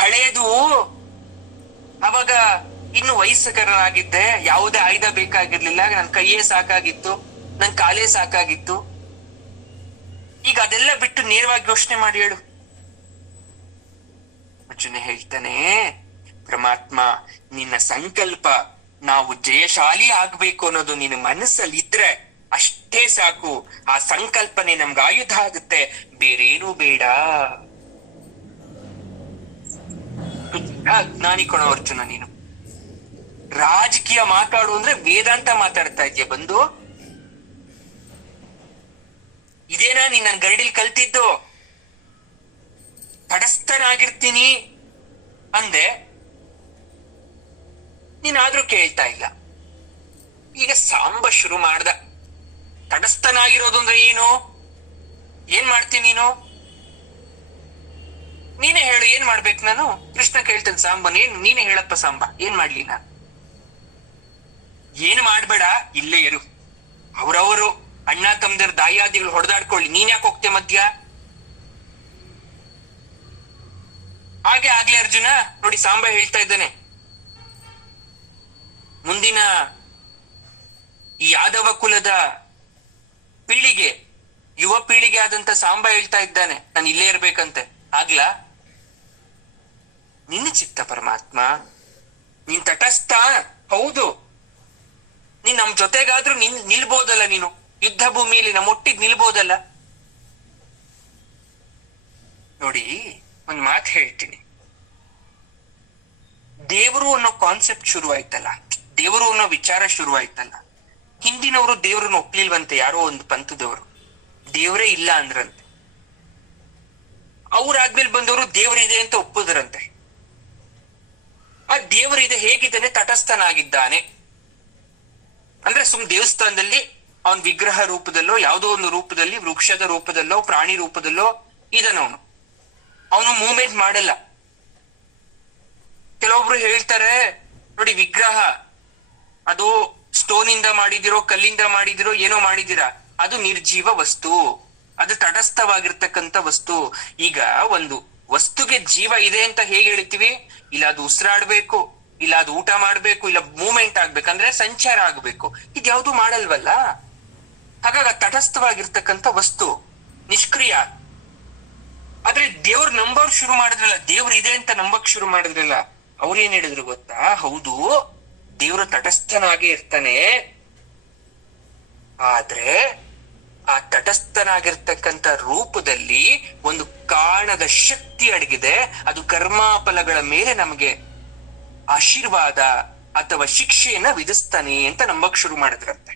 ಹಳೇದು ಅವಾಗ ಇನ್ನು ವಯಸ್ಸಕರನಾಗಿದ್ದೆ. ಯಾವುದೇ ಆಯುಧ ಬೇಕಾಗಿರ್ಲಿಲ್ಲ. ನನ್ ಕೈಯೇ ಸಾಕಾಗಿತ್ತು, ನನ್ ಕಾಲೇ ಸಾಕಾಗಿತ್ತು. ಈಗ ಅದೆಲ್ಲ ಬಿಟ್ಟು ನೇರವಾಗಿ ಯೋಚನೆ ಮಾಡಿ ಹೇಳು. ಅರ್ಜುನ ಹೇಳ್ತಾನೆ, ಪರಮಾತ್ಮ, ನಿನ್ನ ಸಂಕಲ್ಪ ನಾವು ಜಯಶಾಲಿ ಆಗ್ಬೇಕು ಅನ್ನೋದು ನಿನ್ನ ಮನಸ್ಸಲ್ಲಿ ಇದ್ರೆ ಅಷ್ಟೇ ಸಾಕು. ಆ ಸಂಕಲ್ಪನೆ ನಮ್ಗೆ ಆಯುಧ ಆಗುತ್ತೆ, ಬೇರೇನೂ ಬೇಡ. ಅಜ್ಞಾನಿ ಕಣೋ ಅರ್ಜುನ ನೀನು. ರಾಜಕೀಯ ಮಾತಾಡು ಅಂದ್ರೆ ವೇದಾಂತ ಮಾತಾಡ್ತಾ ಇದೆಯಾ ಬಂದು? ಇದೇನಾ ನೀನ್ ನನ್ ಗರಡಿಲ್ ಕಲ್ತಿದ್ದು? ತಟಸ್ಥನಾಗಿರ್ತೀನಿ ಅಂದೆ, ನೀನಾದ್ರೂ ಕೇಳ್ತಾ ಇಲ್ಲ. ಈಗ ಸಾಂಬ ಶುರು ಮಾಡ್ದ. ತಟಸ್ಥನಾಗಿರೋದು ಅಂದ್ರೆ ಏನು? ಏನ್ ಮಾಡ್ತೀನಿ ನೀನು? ನೀನೇ ಹೇಳು, ಏನ್ ಮಾಡ್ಬೇಕು ನಾನು? ಕೃಷ್ಣ ಕೇಳ್ತೇನೆ ಸಾಂಬ, ನೀನೇ ಹೇಳಪ್ಪ ಸಾಂಬ, ಏನ್ ಮಾಡ್ಲಿ ನಾನು? ಏನು ಮಾಡ್ಬೇಡ, ಇಲ್ಲೇ ಇರು. ಅವ್ರವರು ಅಣ್ಣ ತಮ್ಮದರ ದಾಯಾದಿಗಳು ಹೊಡೆದಾಡ್ಕೊಳ್ಳಿ, ನೀನ್ ಯಾಕೆ ಹೋಗ್ತೆ ಮಧ್ಯ? ಹಾಗೆ ಆಗ್ಲಿ ಅರ್ಜುನ. ನೋಡಿ ಸಾಂಬ ಹೇಳ್ತಾ ಇದ್ದಾನೆ, ಮುಂದಿನ ಈ ಯಾದವ ಕುಲದ ಪೀಳಿಗೆ, ಯುವ ಪೀಳಿಗೆ ಆದಂತ ಸಾಂಬ ಹೇಳ್ತಾ ಇದ್ದಾನೆ, ನಾನು ಇಲ್ಲೇ ಇರ್ಬೇಕಂತೆ. ಆಗ್ಲಾ? ನಿನ್ನ ಚಿತ್ತ ಪರಮಾತ್ಮ, ನೀನ್ ತಟಸ್ಥ ಹೌದು. ನೀನ್ ನಮ್ ಜೊತೆಗಾದ್ರೂ ನಿಲ್ಬೋದಲ್ಲ, ನೀನು ಯುದ್ಧ ಭೂಮಿಯಲ್ಲಿ ನಮ್ಮೊಟ್ಟಿಗೆ ನಿಲ್ಬೋದಲ್ಲ. ನೋಡಿ, ಒಂದ್ ಮಾತು ಹೇಳ್ತೀನಿ. ದೇವರು ಅನ್ನೋ ಕಾನ್ಸೆಪ್ಟ್ ಶುರುವಾಯ್ತಲ್ಲ, ದೇವರು ಅನ್ನೋ ವಿಚಾರ ಶುರುವಾಯ್ತಲ್ಲ, ಹಿಂದಿನವರು ದೇವ್ರನ್ನ ಒಪ್ಲಿಲ್ವಂತೆ. ಯಾರೋ ಒಂದು ಪಂಥದವರು ದೇವರೇ ಇಲ್ಲ ಅಂದ್ರಂತೆ. ಅವ್ರಾದ್ಮೇಲೆ ಬಂದವರು ದೇವರಿದೆ ಅಂತ ಒಪ್ಪುದ್ರಂತೆ. ಆ ದೇವರಿದೆ ಹೇಗಿದ್ದಾನೆ? ತಟಸ್ಥನಾಗಿದ್ದಾನೆ. ಅಂದ್ರೆ ದೇವಸ್ಥಾನದಲ್ಲಿ ಅವನ್ ವಿಗ್ರಹ ರೂಪದಲ್ಲೋ ಯಾವುದೋ ಒಂದು ರೂಪದಲ್ಲಿ, ವೃಕ್ಷದ ರೂಪದಲ್ಲೋ ಪ್ರಾಣಿ ರೂಪದಲ್ಲೋ ಇದನವನು. ಅವನು ಮೂವ್ಮೆಂಟ್ ಮಾಡಲ್ಲ. ಕೆಲವೊಬ್ರು ಹೇಳ್ತಾರೆ, ನೋಡಿ ವಿಗ್ರಹ ಅದು ಸ್ಟೋನ್ ಇಂದ ಮಾಡಿದಿರೋ, ಕಲ್ಲಿಂದ ಮಾಡಿದಿರೋ, ಏನೋ ಮಾಡಿದಿರ, ಅದು ನಿರ್ಜೀವ ವಸ್ತು, ಅದು ತಟಸ್ಥವಾಗಿರ್ತಕ್ಕಂಥ ವಸ್ತು. ಈಗ ಒಂದು ವಸ್ತುಗೆ ಜೀವ ಇದೆ ಅಂತ ಹೇಗೆ ಹೇಳ್ತೀವಿ? ಇಲ್ಲ ಅದು ಉಸಿರಾಡ್ಬೇಕು, ಇಲ್ಲ ಅದು ಊಟ ಮಾಡ್ಬೇಕು, ಇಲ್ಲ ಮೂವ್ಮೆಂಟ್ ಆಗ್ಬೇಕಂದ್ರೆ ಸಂಚಾರ ಆಗ್ಬೇಕು. ಇದ್ಯಾವುದು ಮಾಡಲ್ವಲ್ಲ. ಹಾಗಾಗಿ ತಟಸ್ಥವಾಗಿರ್ತಕ್ಕಂಥ ವಸ್ತು ನಿಷ್ಕ್ರಿಯ. ಆದ್ರೆ ದೇವ್ರ ನಂಬೋರ್ ಶುರು ಮಾಡಿದ್ರಲ್ಲ, ದೇವ್ರ ಇದೆ ಅಂತ ನಂಬಕ್ ಶುರು ಮಾಡಿದ್ರಲ್ಲ, ಅವ್ರೇನ್ ಹೇಳಿದ್ರು ಗೊತ್ತಾ? ಹೌದು, ದೇವ್ರ ತಟಸ್ಥನಾಗೆ ಇರ್ತಾನೆ, ಆದ್ರೆ ಆ ತಟಸ್ಥನಾಗಿರ್ತಕ್ಕಂಥ ರೂಪದಲ್ಲಿ ಒಂದು ಕಾಣದ ಶಕ್ತಿ ಅಡಗಿದೆ. ಅದು ಕರ್ಮಾಫಲಗಳ ಮೇಲೆ ನಮಗೆ ಆಶೀರ್ವಾದ ಅಥವಾ ಶಿಕ್ಷೆಯನ್ನ ವಿಧಿಸ್ತಾನೆ ಅಂತ ನಂಬಕ್ ಶುರು ಮಾಡಿದ್ರಂತೆ.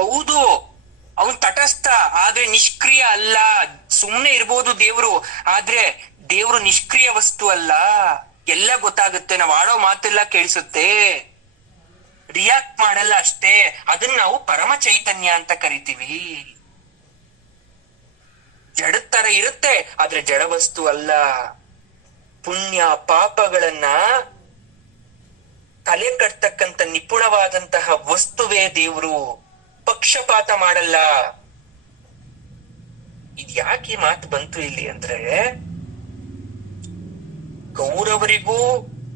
ಹೌದು, ಅವನ್ ತಟಸ್ಥ, ಆದ್ರೆ ನಿಷ್ಕ್ರಿಯ ಅಲ್ಲ. ಸುಮ್ನೆ ಇರ್ಬೋದು ದೇವ್ರು, ಆದ್ರೆ ದೇವ್ರು ನಿಷ್ಕ್ರಿಯ ವಸ್ತು ಅಲ್ಲ. ಎಲ್ಲ ಗೊತ್ತಾಗುತ್ತೆ, ನಾವ್ ಆಡೋ ಮಾತೆಲ್ಲ ಕೇಳಿಸುತ್ತೆ, ರಿಯಾಕ್ಟ್ ಮಾಡಲ್ಲ ಅಷ್ಟೇ. ಅದನ್ನ ನಾವು ಪರಮ ಚೈತನ್ಯ ಅಂತ ಕರಿತೀವಿ. ಜಡದ ತರ ಇರುತ್ತೆ, ಆದ್ರೆ ಜಡ ವಸ್ತು ಅಲ್ಲ. ಪುಣ್ಯ ಪಾಪಗಳನ್ನ ತಲೆ ಕಟ್ತಕ್ಕಂತ ನಿಪುಣವಾದಂತಹ ವಸ್ತುವೇ ದೇವ್ರು. ಪಕ್ಷಪಾತ ಮಾಡಲ್ಲ. ಇದ್ಯಾಕೆ ಈ ಮಾತು ಬಂತು ಇಲ್ಲಿ ಅಂದ್ರೆ, ಕೌರವರಿಗೂ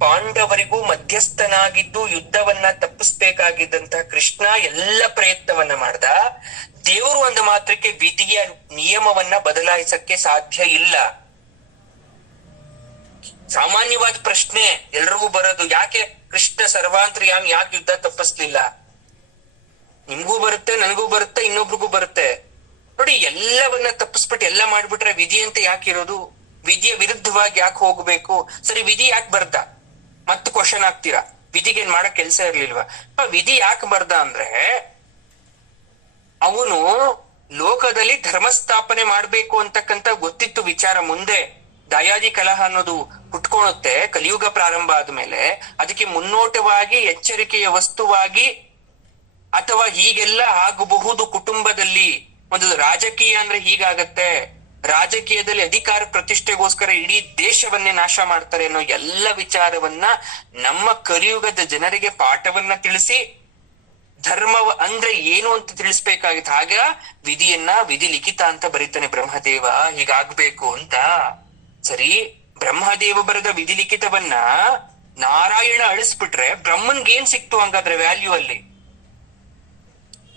ಪಾಂಡವರಿಗೂ ಮಧ್ಯಸ್ಥನಾಗಿದ್ದು ಯುದ್ಧವನ್ನ ತಪ್ಪಿಸ್ಬೇಕಾಗಿದ್ದಂತಹ ಕೃಷ್ಣ ಎಲ್ಲ ಪ್ರಯತ್ನವನ್ನ ಮಾಡ್ದ. ದೇವರು ಒಂದು ಮಾತ್ರಕ್ಕೆ ವಿಧಿಯ ನಿಯಮವನ್ನ ಬದಲಾಯಿಸಕ್ಕೆ ಸಾಧ್ಯ ಇಲ್ಲ. ಸಾಮಾನ್ಯವಾದ ಪ್ರಶ್ನೆ ಎಲ್ರಿಗೂ ಬರೋದು, ಯಾಕೆ ಕೃಷ್ಣ ಸರ್ವಾಂತರ್ಯಾಮಿ ಯಾಕೆ ಯುದ್ಧ ತಪ್ಪಿಸ್ಲಿಲ್ಲ? ನಿಮ್ಗೂ ಬರುತ್ತೆ, ನನಗೂ ಬರುತ್ತೆ, ಇನ್ನೊಬ್ರಿಗೂ ಬರುತ್ತೆ. ನೋಡಿ, ಎಲ್ಲವನ್ನ ತಪ್ಪಿಸ್ಬಿಟ್ಟು ಎಲ್ಲ ಮಾಡ್ಬಿಟ್ರೆ ವಿಧಿ ಅಂತ ಯಾಕೆ ಇರೋದು? ವಿಧಿಯ ವಿರುದ್ಧವಾಗಿ ಯಾಕೆ ಹೋಗ್ಬೇಕು? ಸರಿ, ವಿಧಿ ಯಾಕೆ ಬರ್ದ? ಮತ್ತೆ ಕ್ವಶನ್ ಆಗ್ತೀರಾ, ವಿಧಿಗೆ ಏನ್ ಮಾಡಕ್ ಕೆಲ್ಸ ಇರ್ಲಿಲ್ವಾ? ವಿಧಿ ಯಾಕೆ ಬರ್ದ ಅಂದ್ರೆ, ಅವನು ಲೋಕದಲ್ಲಿ ಧರ್ಮಸ್ಥಾಪನೆ ಮಾಡ್ಬೇಕು ಅಂತಕ್ಕಂತ ಗೊತ್ತಿತ್ತು ವಿಚಾರ. ಮುಂದೆ ದಾಯಾದಿ ಕಲಹ ಅನ್ನೋದು ಹುಟ್ಕೊಳುತ್ತೆ ಕಲಿಯುಗ ಪ್ರಾರಂಭ ಆದ್ಮೇಲೆ. ಅದಕ್ಕೆ ಮುನ್ನೋಟವಾಗಿ ಎಚ್ಚರಿಕೆಯ ವಸ್ತುವಾಗಿ, ಅಥವಾ ಹೀಗೆಲ್ಲ ಆಗಬಹುದು ಕುಟುಂಬದಲ್ಲಿ, ಒಂದು ರಾಜಕೀಯ ಅಂದ್ರೆ ಹೀಗಾಗತ್ತೆ, ರಾಜಕೀಯದಲ್ಲಿ ಅಧಿಕಾರ ಪ್ರತಿಷ್ಠೆಗೋಸ್ಕರ ಇಡೀ ದೇಶವನ್ನೇ ನಾಶ ಮಾಡ್ತಾರೆ ಅನ್ನೋ ಎಲ್ಲ ವಿಚಾರವನ್ನ ನಮ್ಮ ಕಲಿಯುಗದ ಜನರಿಗೆ ಪಾಠವನ್ನ ತಿಳಿಸಿ, ಧರ್ಮ ಅಂದ್ರೆ ಏನು ಅಂತ ತಿಳಿಸ್ಬೇಕಾಗಿತ್ತು. ಆಗ ವಿಧಿಯನ್ನ ವಿಧಿ ಲಿಖಿತ ಅಂತ ಬರೀತಾನೆ ಬ್ರಹ್ಮದೇವ, ಹೀಗಾಗ್ಬೇಕು ಅಂತ. ಸರಿ, ಬ್ರಹ್ಮದೇವ ಬರೆದ ವಿಧಿ ಲಿಖಿತವನ್ನ ನಾರಾಯಣ ಅಳಿಸ್ಬಿಟ್ರೆ ಬ್ರಹ್ಮನ್ಗೆ ಏನ್ ಸಿಕ್ತು ಹಂಗಾದ್ರೆ ವ್ಯಾಲ್ಯೂ ಅಲ್ಲಿ?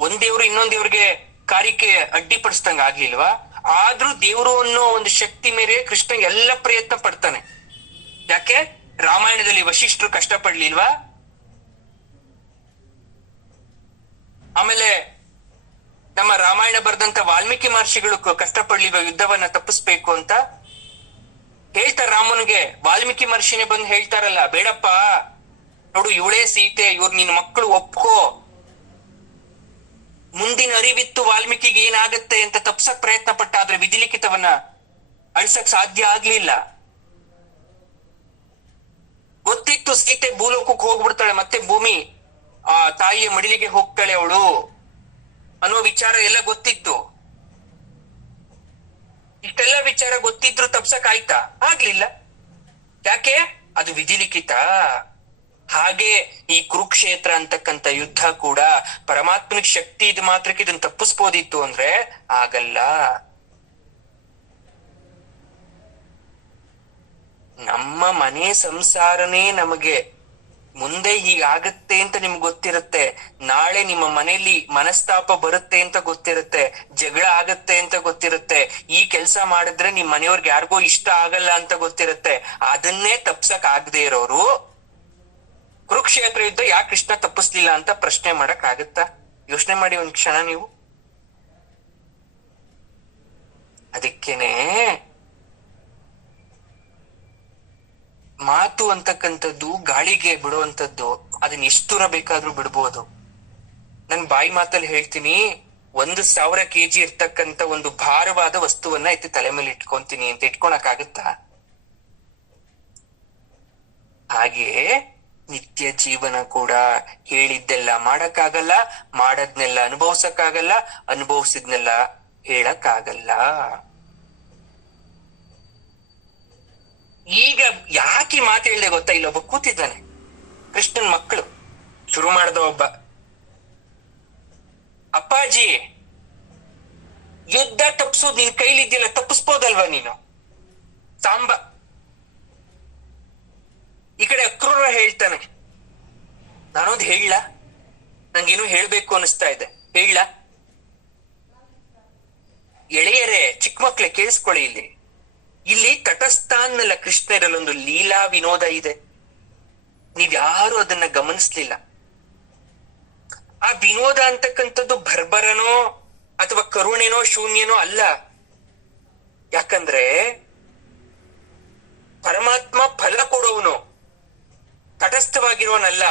ಒಂದ್ ದೇವ್ರು ಇನ್ನೊಂದ್ ದೇವ್ರಿಗೆ ಕಾರ್ಯಕ್ಕೆ ಅಡ್ಡಿಪಡಿಸ್ದಂಗ ಆಗ್ಲಿಲ್ವಾ? ಆದ್ರೂ ದೇವ್ರು ಅನ್ನೋ ಒಂದು ಶಕ್ತಿ ಮೇರೆ ಕೃಷ್ಣ ಎಲ್ಲ ಪ್ರಯತ್ನ ಪಡ್ತಾನೆ. ಯಾಕೆ ರಾಮಾಯಣದಲ್ಲಿ ವಶಿಷ್ಠರು ಕಷ್ಟಪಡ್ಲಿಲ್ವಾ? ಆಮೇಲೆ ನಮ್ಮ ರಾಮಾಯಣ ಬರೆದಂತ ವಾಲ್ಮೀಕಿ ಮಹರ್ಷಿಗಳು ಕಷ್ಟಪಡ್ಲಿಲ್ವಾ ಯುದ್ಧವನ್ನ ತಪ್ಪಿಸ್ಬೇಕು ಅಂತ? ಹೇಳ್ತಾರ ರಾಮನಿಗೆ, ವಾಲ್ಮೀಕಿ ಮಹರ್ಷಿನೇ ಬಂದು ಹೇಳ್ತಾರಲ್ಲ, ಬೇಡಪ್ಪ ನೋಡು ಇವಳೇ ಸೀತೆ, ಇವ್ರು ನಿನ್ ಮಕ್ಕಳು, ಒಪ್ಕೋ. ಮುಂದಿನ ಅರಿವಿತ್ತು ವಾಲ್ಮೀಕಿಗೆ ಏನಾಗತ್ತೆ ಅಂತ ತಪ್ಸಕ್ ಪ್ರಯತ್ನ ಪಟ್ಟ, ಆದ್ರೆ ವಿಧಿಲಿಖಿತವನ್ನ ಅಳ್ಸಕ್ ಸಾಧ್ಯ ಆಗ್ಲಿಲ್ಲ. ಗೊತ್ತಿತ್ತು ಸೀತೆ ಭೂಲೋಕಕ್ಕೆ ಹೋಗ್ಬಿಡ್ತಾಳೆ, ಮತ್ತೆ ಭೂಮಿ ಆ ತಾಯಿಯ ಮಡಿಲಿಗೆ ಹೋಗ್ತಾಳೆ ಅವಳು ಅನ್ನೋ ವಿಚಾರ ಎಲ್ಲ ಗೊತ್ತಿತ್ತು. ಇಷ್ಟೆಲ್ಲ ವಿಚಾರ ಗೊತ್ತಿದ್ರು ತಪ್ಸಕ್ ಆಯ್ತಾ? ಆಗ್ಲಿಲ್ಲ. ಯಾಕೆ? ಅದು ವಿಧಿಲಿಖಿತ. ಹಾಗೆ ಈ ಕುರುಕ್ಷೇತ್ರ ಅಂತಕ್ಕಂಥ ಯುದ್ಧ ಕೂಡ ಪರಮಾತ್ಮನಿಗೆ ಶಕ್ತಿ ಇದು ಮಾತ್ರಕ್ಕೆ ಇದನ್ನ ತಪ್ಪಿಸ್ಬೋದಿತ್ತು ಅಂದ್ರೆ ಆಗಲ್ಲ. ನಮ್ಮ ಮನೆ ಸಂಸಾರನೇ ನಮಗೆ ಮುಂದೆ ಹೀಗಾಗತ್ತೆ ಅಂತ ನಿಮ್ಗೆ ಗೊತ್ತಿರುತ್ತೆ, ನಾಳೆ ನಿಮ್ಮ ಮನೆಯಲ್ಲಿ ಮನಸ್ತಾಪ ಬರುತ್ತೆ ಅಂತ ಗೊತ್ತಿರುತ್ತೆ, ಜಗಳ ಆಗತ್ತೆ ಅಂತ ಗೊತ್ತಿರುತ್ತೆ, ಈ ಕೆಲಸ ಮಾಡಿದ್ರೆ ನಿಮ್ ಮನೆಯವ್ರಿಗೆ ಯಾರಿಗೋ ಇಷ್ಟ ಆಗಲ್ಲ ಅಂತ ಗೊತ್ತಿರುತ್ತೆ. ಅದನ್ನೇ ತಪ್ಸಕ್ ಆಗದೆ ಇರೋರು ಕುರುಕ್ಷೇತ್ರ ಯುದ್ಧ ಯಾಕೆ ಕೃಷ್ಣ ತಪ್ಪಿಸ್ಲಿಲ್ಲ ಅಂತ ಪ್ರಶ್ನೆ ಮಾಡಕ್ ಆಗತ್ತಾ? ಯೋಚನೆ ಮಾಡಿ ಒಂದ್ ಕ್ಷಣ ನೀವು. ಅದಕ್ಕೇನೆ ಮಾತು ಅಂತಕ್ಕಂಥದ್ದು ಗಾಳಿಗೆ ಬಿಡುವಂತದ್ದು, ಅದನ್ನ ಎಷ್ಟು ದೂರ ಬೇಕಾದ್ರೂ ಬಿಡ್ಬೋದು. ನನ್ ಬಾಯಿ ಮಾತಲ್ಲಿ ಹೇಳ್ತೀನಿ, 1,000 kg ಇರ್ತಕ್ಕಂಥ ಒಂದು ಭಾರವಾದ ವಸ್ತುವನ್ನ ಎತ್ತಿ ತಲೆ ಮೇಲೆ ಇಟ್ಕೊಂತೀನಿ ಅಂತ ಇಟ್ಕೊಳಕ್ ಆಗತ್ತಾ? ಹಾಗೆ ನಿತ್ಯ ಜೀವನ ಕೂಡ ಹೇಳಿದ್ದೆಲ್ಲ ಮಾಡಕ್ಕಾಗಲ್ಲ, ಮಾಡದ್ನೆಲ್ಲ ಅನುಭವ್ಸಕ್ಕಾಗಲ್ಲ, ಅನುಭವಿಸಿದ್ನೆಲ್ಲ ಹೇಳಕ್ಕಾಗಲ್ಲ. ಈಗ ಯಾಕೆ ಮಾತು ಹೇಳ್ದೆ ಗೊತ್ತಾ? ಇಲ್ಲೊಬ್ಬ ಕೂತಿದ್ದಾನೆ, ಕೃಷ್ಣನ್ ಮಕ್ಕಳು. ಶುರು ಮಾಡ್ದ ಒಬ್ಬ, ಅಪ್ಪಾಜಿ ಯುದ್ಧ ತಪ್ಸೋದ್ ನಿನ್ ಕೈಲಿದ್ಯಲ್ಲ, ತಪ್ಪಿಸ್ಬೋದಲ್ವಾ ನೀನು? ಸಾಂಬ ಈ ಕಡೆ ಅಕ್ರೂರ ಹೇಳ್ತಾನೆ, ನಾನೊಂದು ಹೇಳ, ನಂಗೇನು ಹೇಳ್ಬೇಕು ಅನಿಸ್ತಾ ಇದೆ, ಹೇಳ. ಎಳೆಯರೇ, ಚಿಕ್ಕ ಮಕ್ಳೆ ಕೇಳಿಸ್ಕೊಳ್ಳಿ, ಇಲ್ಲಿ ತಟಸ್ಥ ಅನ್ನಲ್ಲ ಕೃಷ್ಣ ಇರಲ್ಲೊಂದು ಲೀಲಾ ವಿನೋದ ಇದೆ. ನೀವ್ಯಾರು ಅದನ್ನ ಗಮನಿಸ್ಲಿಲ್ಲ. ಆ ವಿನೋದ ಅಂತಕ್ಕಂಥದ್ದು ಬರ್ಬರನೋ ಅಥವಾ ಕರುಣೆನೋ ಶೂನ್ಯನೋ ಅಲ್ಲ. ಯಾಕಂದ್ರೆ ಪರಮಾತ್ಮ ಫಲ ಕೊಡೋವನು, ತಟಸ್ಥವಾಗಿರೋನಲ್ಲ.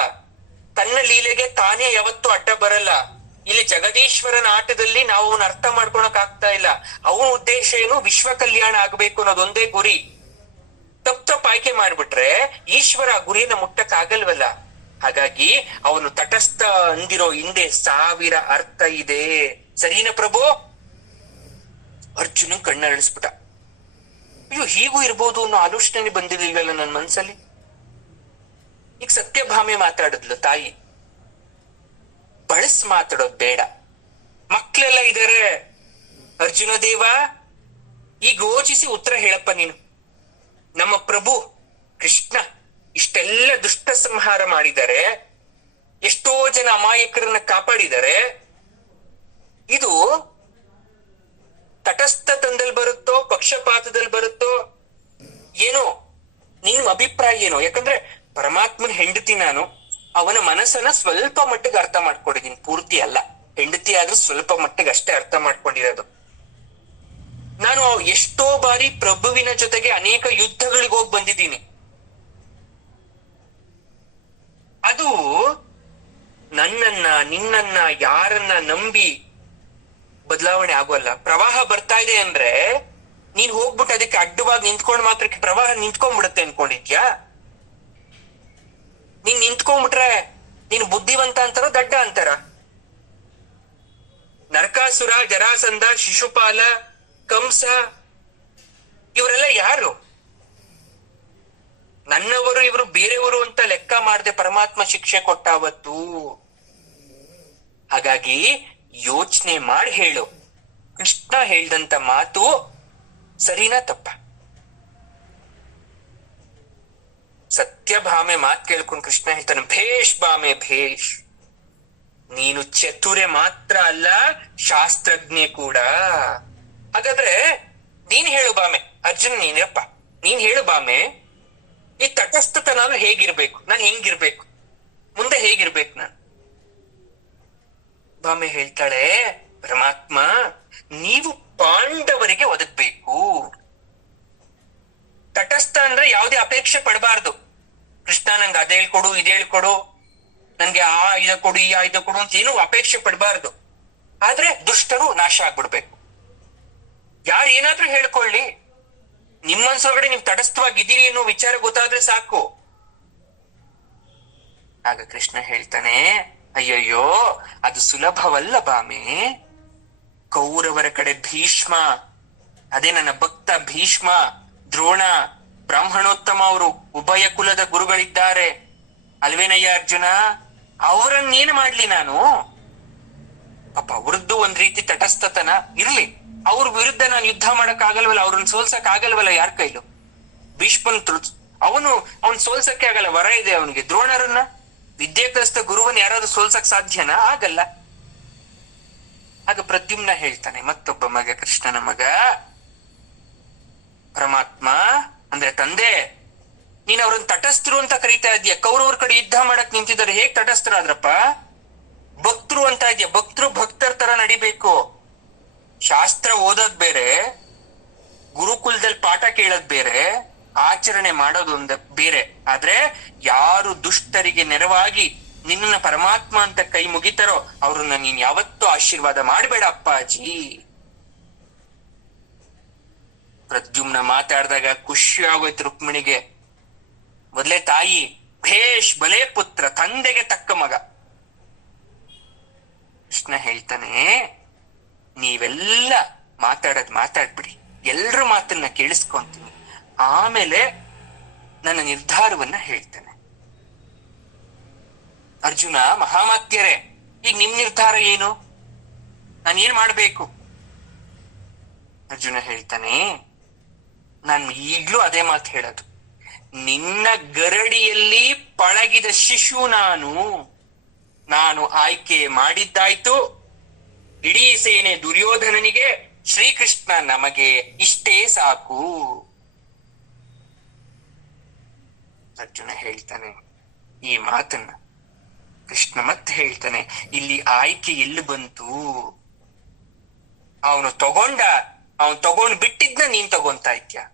ತನ್ನ ಲೀಲೆಗೆ ತಾನೇ ಯಾವತ್ತೂ ಅಡ್ಡ ಬರಲ್ಲ. ಇಲ್ಲಿ ಜಗದೀಶ್ವರನ ಆಟದಲ್ಲಿ ನಾವು ಅವನ ಅರ್ಥ ಮಾಡ್ಕೊಳಕ್ ಆಗ್ತಾ ಇಲ್ಲ. ಅವನ ಉದ್ದೇಶ ಏನು? ವಿಶ್ವ ಕಲ್ಯಾಣ ಆಗ್ಬೇಕು ಅನ್ನೋದೊಂದೇ ಗುರಿ. ತಪ್ಪ ಆಯ್ಕೆ ಮಾಡ್ಬಿಟ್ರೆ ಈಶ್ವರ ಆ ಗುರಿಯನ್ನ ಮುಟ್ಟಕ್ ಆಗಲ್ವಲ್ಲ. ಹಾಗಾಗಿ ಅವನು ತಟಸ್ಥ ಅಂದಿರೋ ಹಿಂದೆ 1000 ಅರ್ಥ ಇದೆ. ಸರಿನಾ ಪ್ರಭು? ಅರ್ಜುನ ಕಣ್ಣರಳಿಸ್ಬಿಟ್ಟ. ಅಯ್ಯೋ, ಹೀಗೂ ಇರ್ಬೋದು ಅನ್ನೋ ಆಲೋಚನೆ ಬಂದಿರ್ಲಿಲ್ವಲ್ಲ ನನ್ ಮನ್ಸಲ್ಲಿ. ಈಗ ಸತ್ಯಭಾಮೆ ಮಾತಾಡಿದ್ಲು ತಾಯಿ, ಬಳಸ್ ಮಾತಾಡೋದ್ ಬೇಡ, ಮಕ್ಳೆಲ್ಲ ಇದಾರೆ. ಅರ್ಜುನ ದೇವ, ಈಗ ಯೋಚಿಸಿ ಉತ್ತರ ಹೇಳಪ್ಪ ನೀನು. ನಮ್ಮ ಪ್ರಭು ಕೃಷ್ಣ ಇಷ್ಟೆಲ್ಲ ದುಷ್ಟ ಸಂಹಾರ ಮಾಡಿದ್ದಾರೆ, ಎಷ್ಟೋ ಜನ ಅಮಾಯಕರನ್ನ ಕಾಪಾಡಿದ್ದಾರೆ. ಇದು ತಟಸ್ಥ ತಂದಲ್ಲಿ ಬರುತ್ತೋ ಪಕ್ಷಪಾತದಲ್ಲಿ ಬರುತ್ತೋ ಏನೋ, ನಿಮ್ ಅಭಿಪ್ರಾಯ ಏನೋ? ಯಾಕಂದ್ರೆ ಪರಮಾತ್ಮನ ಹೆಂಡತಿ ನಾನು, ಅವನ ಮನಸ್ಸನ್ನ ಸ್ವಲ್ಪ ಮಟ್ಟಿಗೆ ಅರ್ಥ ಮಾಡ್ಕೊಂಡಿದ್ದೀನಿ, ಪೂರ್ತಿ ಅಲ್ಲ. ಹೆಂಡತಿ ಆದ್ರೂ ಸ್ವಲ್ಪ ಮಟ್ಟಿಗೆ ಅಷ್ಟೇ ಅರ್ಥ ಮಾಡ್ಕೊಂಡಿರೋದು. ನಾನು ಎಷ್ಟೋ ಬಾರಿ ಪ್ರಭುವಿನ ಜೊತೆಗೆ ಅನೇಕ ಯುದ್ಧಗಳಿಗೆ ಹೋಗಿ ಬಂದಿದ್ದೀನಿ. ಅದು ನನ್ನನ್ನ ನಿನ್ನನ್ನ ಯಾರನ್ನ ನಂಬಿ ಬದಲಾವಣೆ ಆಗೋಲ್ಲ. ಪ್ರವಾಹ ಬರ್ತಾ ಇದೆ ಅಂದ್ರೆ ನೀನ್ ಹೋಗ್ಬಿಟ್ಟು ಅದಕ್ಕೆ ಅಡ್ಡವಾಗಿ ನಿಂತ್ಕೊಂಡ್ ಮಾತ್ರಕ್ಕೆ ಪ್ರವಾಹ ನಿಂತ್ಕೊಂಡ್ಬಿಡುತ್ತೆ ಅನ್ಕೊಂಡಿದ್ಯಾ? ನೀನ್ ನಿಂತ್ಕೊಂಡ್ಬಿಟ್ರೆ ನೀನ್ ಬುದ್ಧಿವಂತ ಅಂತಾರ ದಡ್ಡ ಅಂತಾರ? ನರಕಾಸುರ, ಜರಾಸಂಧ, ಶಿಶುಪಾಲ, ಕಂಸ ಇವರೆಲ್ಲ ಯಾರು? ನನ್ನವರು ಇವರು ಬೇರೆಯವರು ಅಂತ ಲೆಕ್ಕ ಮಾಡದೆ ಪರಮಾತ್ಮ ಶಿಕ್ಷೆ ಕೊಟ್ಟ ಅವತ್ತು. ಹಾಗಾಗಿ ಯೋಚನೆ ಮಾಡಿ ಹೇಳು, ಕೃಷ್ಣ ಹೇಳ್ದಂತ ಮಾತು ಸರಿನಾ ತಪ್ಪ? ಸತ್ಯಭಾಮೆ ಮಾತು ಕೇಳ್ಕೊಂಡು ಕೃಷ್ಣ ಹೇಳ್ತಾನೆ, ಭೇಷ್ ಭಾಮೆ ಭೇಷ್, ನೀನು ಚತುರೆ ಮಾತ್ರ ಅಲ್ಲ ಶಾಸ್ತ್ರಜ್ಞೆ ಕೂಡ. ಹಾಗಾದ್ರೆ ನೀನ್ ಹೇಳು ಬಾಮೆ, ಅರ್ಜುನ್ ನೀನಪ್ಪ, ನೀನ್ ಹೇಳು ಬಾಮೆ, ಈ ತಟಸ್ಥತನ ಹೇಗಿರ್ಬೇಕು, ನಾನು ಹೆಂಗಿರ್ಬೇಕು, ಮುಂದೆ ಹೇಗಿರ್ಬೇಕು ನಾನು? ಬಾಮೆ ಹೇಳ್ತಾಳೆ, ಪರಮಾತ್ಮ ನೀವು ಪಾಂಡವರಿಗೆ ಒದಗ್ಬೇಕು. ತಟಸ್ಥ ಅಂದ್ರೆ ಯಾವುದೇ ಅಪೇಕ್ಷೆ ಪಡಬಾರ್ದು. ಕೃಷ್ಣ ನಂಗೆ ಅದ್ ಹೇಳ್ಕೊಡು, ಇದ್ ಹೇಳ್ಕೊಡು, ನನ್ಗೆ ಆ ಆಯುಧ ಕೊಡು, ಈ ಆಯುಧ ಕೊಡು ಅಂತ ಏನು ಅಪೇಕ್ಷೆ ಪಡಬಾರ್ದು. ಆದ್ರೆ ದುಷ್ಟರು ನಾಶ ಆಗ್ಬಿಡ್ಬೇಕು. ಯಾರು ಏನಾದ್ರೂ ಹೇಳ್ಕೊಳ್ಳಿ, ನಿಮ್ಮ ಮನ್ಸೊಳಗಡೆ ನೀವು ತಟಸ್ಥವಾಗಿದ್ದೀರಿ ಅನ್ನೋ ವಿಚಾರ ಗೊತ್ತಾದ್ರೆ ಸಾಕು. ಆಗ ಕೃಷ್ಣ ಹೇಳ್ತಾನೆ, ಅಯ್ಯಯ್ಯೋ ಅದು ಸುಲಭವಲ್ಲ ಬಾಮೆ. ಕೌರವರ ಕಡೆ ಭೀಷ್ಮ, ಅದೇ ನನ್ನ ಭಕ್ತ ಭೀಷ್ಮ, ದ್ರೋಣ, ಬ್ರಾಹ್ಮಣೋತ್ತಮ ಅವರು ಉಭಯ ಕುಲದ ಗುರುಗಳಿದ್ದಾರೆ ಅಲ್ವೇನಯ್ಯ ಅರ್ಜುನ. ಅವರನ್ನೇನು ಮಾಡ್ಲಿ ನಾನು? ಪಾಪ ಅವ್ರದ್ದು ಒಂದ್ ರೀತಿ ತಟಸ್ಥತನ ಇರ್ಲಿ, ಅವ್ರ ವಿರುದ್ಧ ನಾನು ಯುದ್ಧ ಮಾಡಕ್ ಆಗಲ್ವಲ್ಲ, ಅವ್ರನ್ನ ಸೋಲ್ಸಕ್ ಆಗಲ್ವಲ್ಲ ಯಾರ ಕೈಲು? ಭೀಷ್ಮನ್ ಅವನ್ ಸೋಲ್ಸಕ್ಕೆ ಆಗಲ್ಲ, ವರ ಇದೆ ಅವನಿಗೆ. ದ್ರೋಣರನ್ನ, ವಿದ್ಯೆ ಕಲಿಸಿದ ಗುರುವನ್ನ ಯಾರಾದ್ರೂ ಸೋಲ್ಸಕ್ ಸಾಧ್ಯನಾ? ಆಗಲ್ಲ. ಆಗ ಪ್ರದ್ಯುಮ್ನ ಹೇಳ್ತಾನೆ, ಮತ್ತೊಬ್ಬ ಮಗ, ಕೃಷ್ಣನ ಮಗ, ಪರಮಾತ್ಮ ಅಂದ್ರೆ ತಂದೆ, ನೀನ್ ಅವ್ರನ್ನ ತಟಸ್ಥರು ಅಂತ ಕರೀತಾ ಇದೀಯ. ಕೌರವ್ರ ಕಡೆ ಯುದ್ಧ ಮಾಡಕ್ ನಿಂತಿದ್ದಾರೆ, ಹೇಗ್ ತಟಸ್ಥರಾದ್ರಪ್ಪ? ಭಕ್ತರು ಅಂತ ಇದೆಯಾ, ಭಕ್ತರು ಭಕ್ತರ ತರ ನಡಿಬೇಕು. ಶಾಸ್ತ್ರ ಓದೋದ್ ಬೇರೆ, ಗುರುಕುಲದಲ್ಲಿ ಪಾಠ ಕೇಳೋದ್ ಬೇರೆ, ಆಚರಣೆ ಮಾಡೋದು ಒಂದ್ ಬೇರೆ. ಆದ್ರೆ ಯಾರು ದುಷ್ಟರಿಗೆ ನೆರವಾಗಿ ನಿನ್ನ ಪರಮಾತ್ಮ ಅಂತ ಕೈ ಮುಗಿತಾರೋ ಅವ್ರನ್ನ ನೀನ್ ಯಾವತ್ತೂ ಆಶೀರ್ವಾದ ಮಾಡ್ಬೇಡ ಅಪ್ಪಾಜಿ. ಪ್ರದ್ಯುಮ್ನ ಮಾತಾಡಿದಾಗ ಖುಷಿ ಆಗೋಯ್ತು ರುಕ್ಮಿಣಿಗೆ. ಮೊದಲೇ ತಾಯಿ, ಭೇಷ್ ಬಲೇ ಪುತ್ರ, ತಂದೆಗೆ ತಕ್ಕ ಮಗ. ಕೃಷ್ಣ ಹೇಳ್ತಾನೆ, ನೀವೆಲ್ಲ ಮಾತಾಡ್ಬಿಡಿ, ಎಲ್ರ ಮಾತನ್ನ ಕೇಳಿಸ್ಕೊಂತೀನಿ, ಆಮೇಲೆ ನನ್ನ ನಿರ್ಧಾರವನ್ನ ಹೇಳ್ತೇನೆ. ಅರ್ಜುನ, ಮಹಾಮಾತ್ಯರೇ, ಈಗ ನಿಮ್ ನಿರ್ಧಾರ ಏನು? ನಾನೇನ್ ಮಾಡ್ಬೇಕು? ಅರ್ಜುನ ಹೇಳ್ತಾನೆ, ನಾನು ಈಗ್ಲೂ ಅದೇ ಮಾತು ಹೇಳೋದು, ನಿನ್ನ ಗರಡಿಯಲ್ಲಿ ಪಳಗಿದ ಶಿಶು ನಾನು ಆಯ್ಕೆ ಮಾಡಿದ್ದಾಯ್ತು. ಇಡೀ ಸೇನೆ ದುರ್ಯೋಧನನಿಗೆ, ಶ್ರೀಕೃಷ್ಣ ನಮಗೆ, ಇಷ್ಟೇ ಸಾಕು. ಅರ್ಜುನ ಹೇಳ್ತಾನೆ ಈ ಮಾತನ್ನ. ಕೃಷ್ಣ ಮತ್ತೆ ಹೇಳ್ತಾನೆ, ಇಲ್ಲಿ ಆಯ್ಕೆ ಎಲ್ಲಿ ಬಂತು? ಅವನು ತಗೊಂಡ್ ಬಿಟ್ಟಿದ್ನ ನೀನ್ ತಗೊಂತಾ ಇದ್ಯಾ?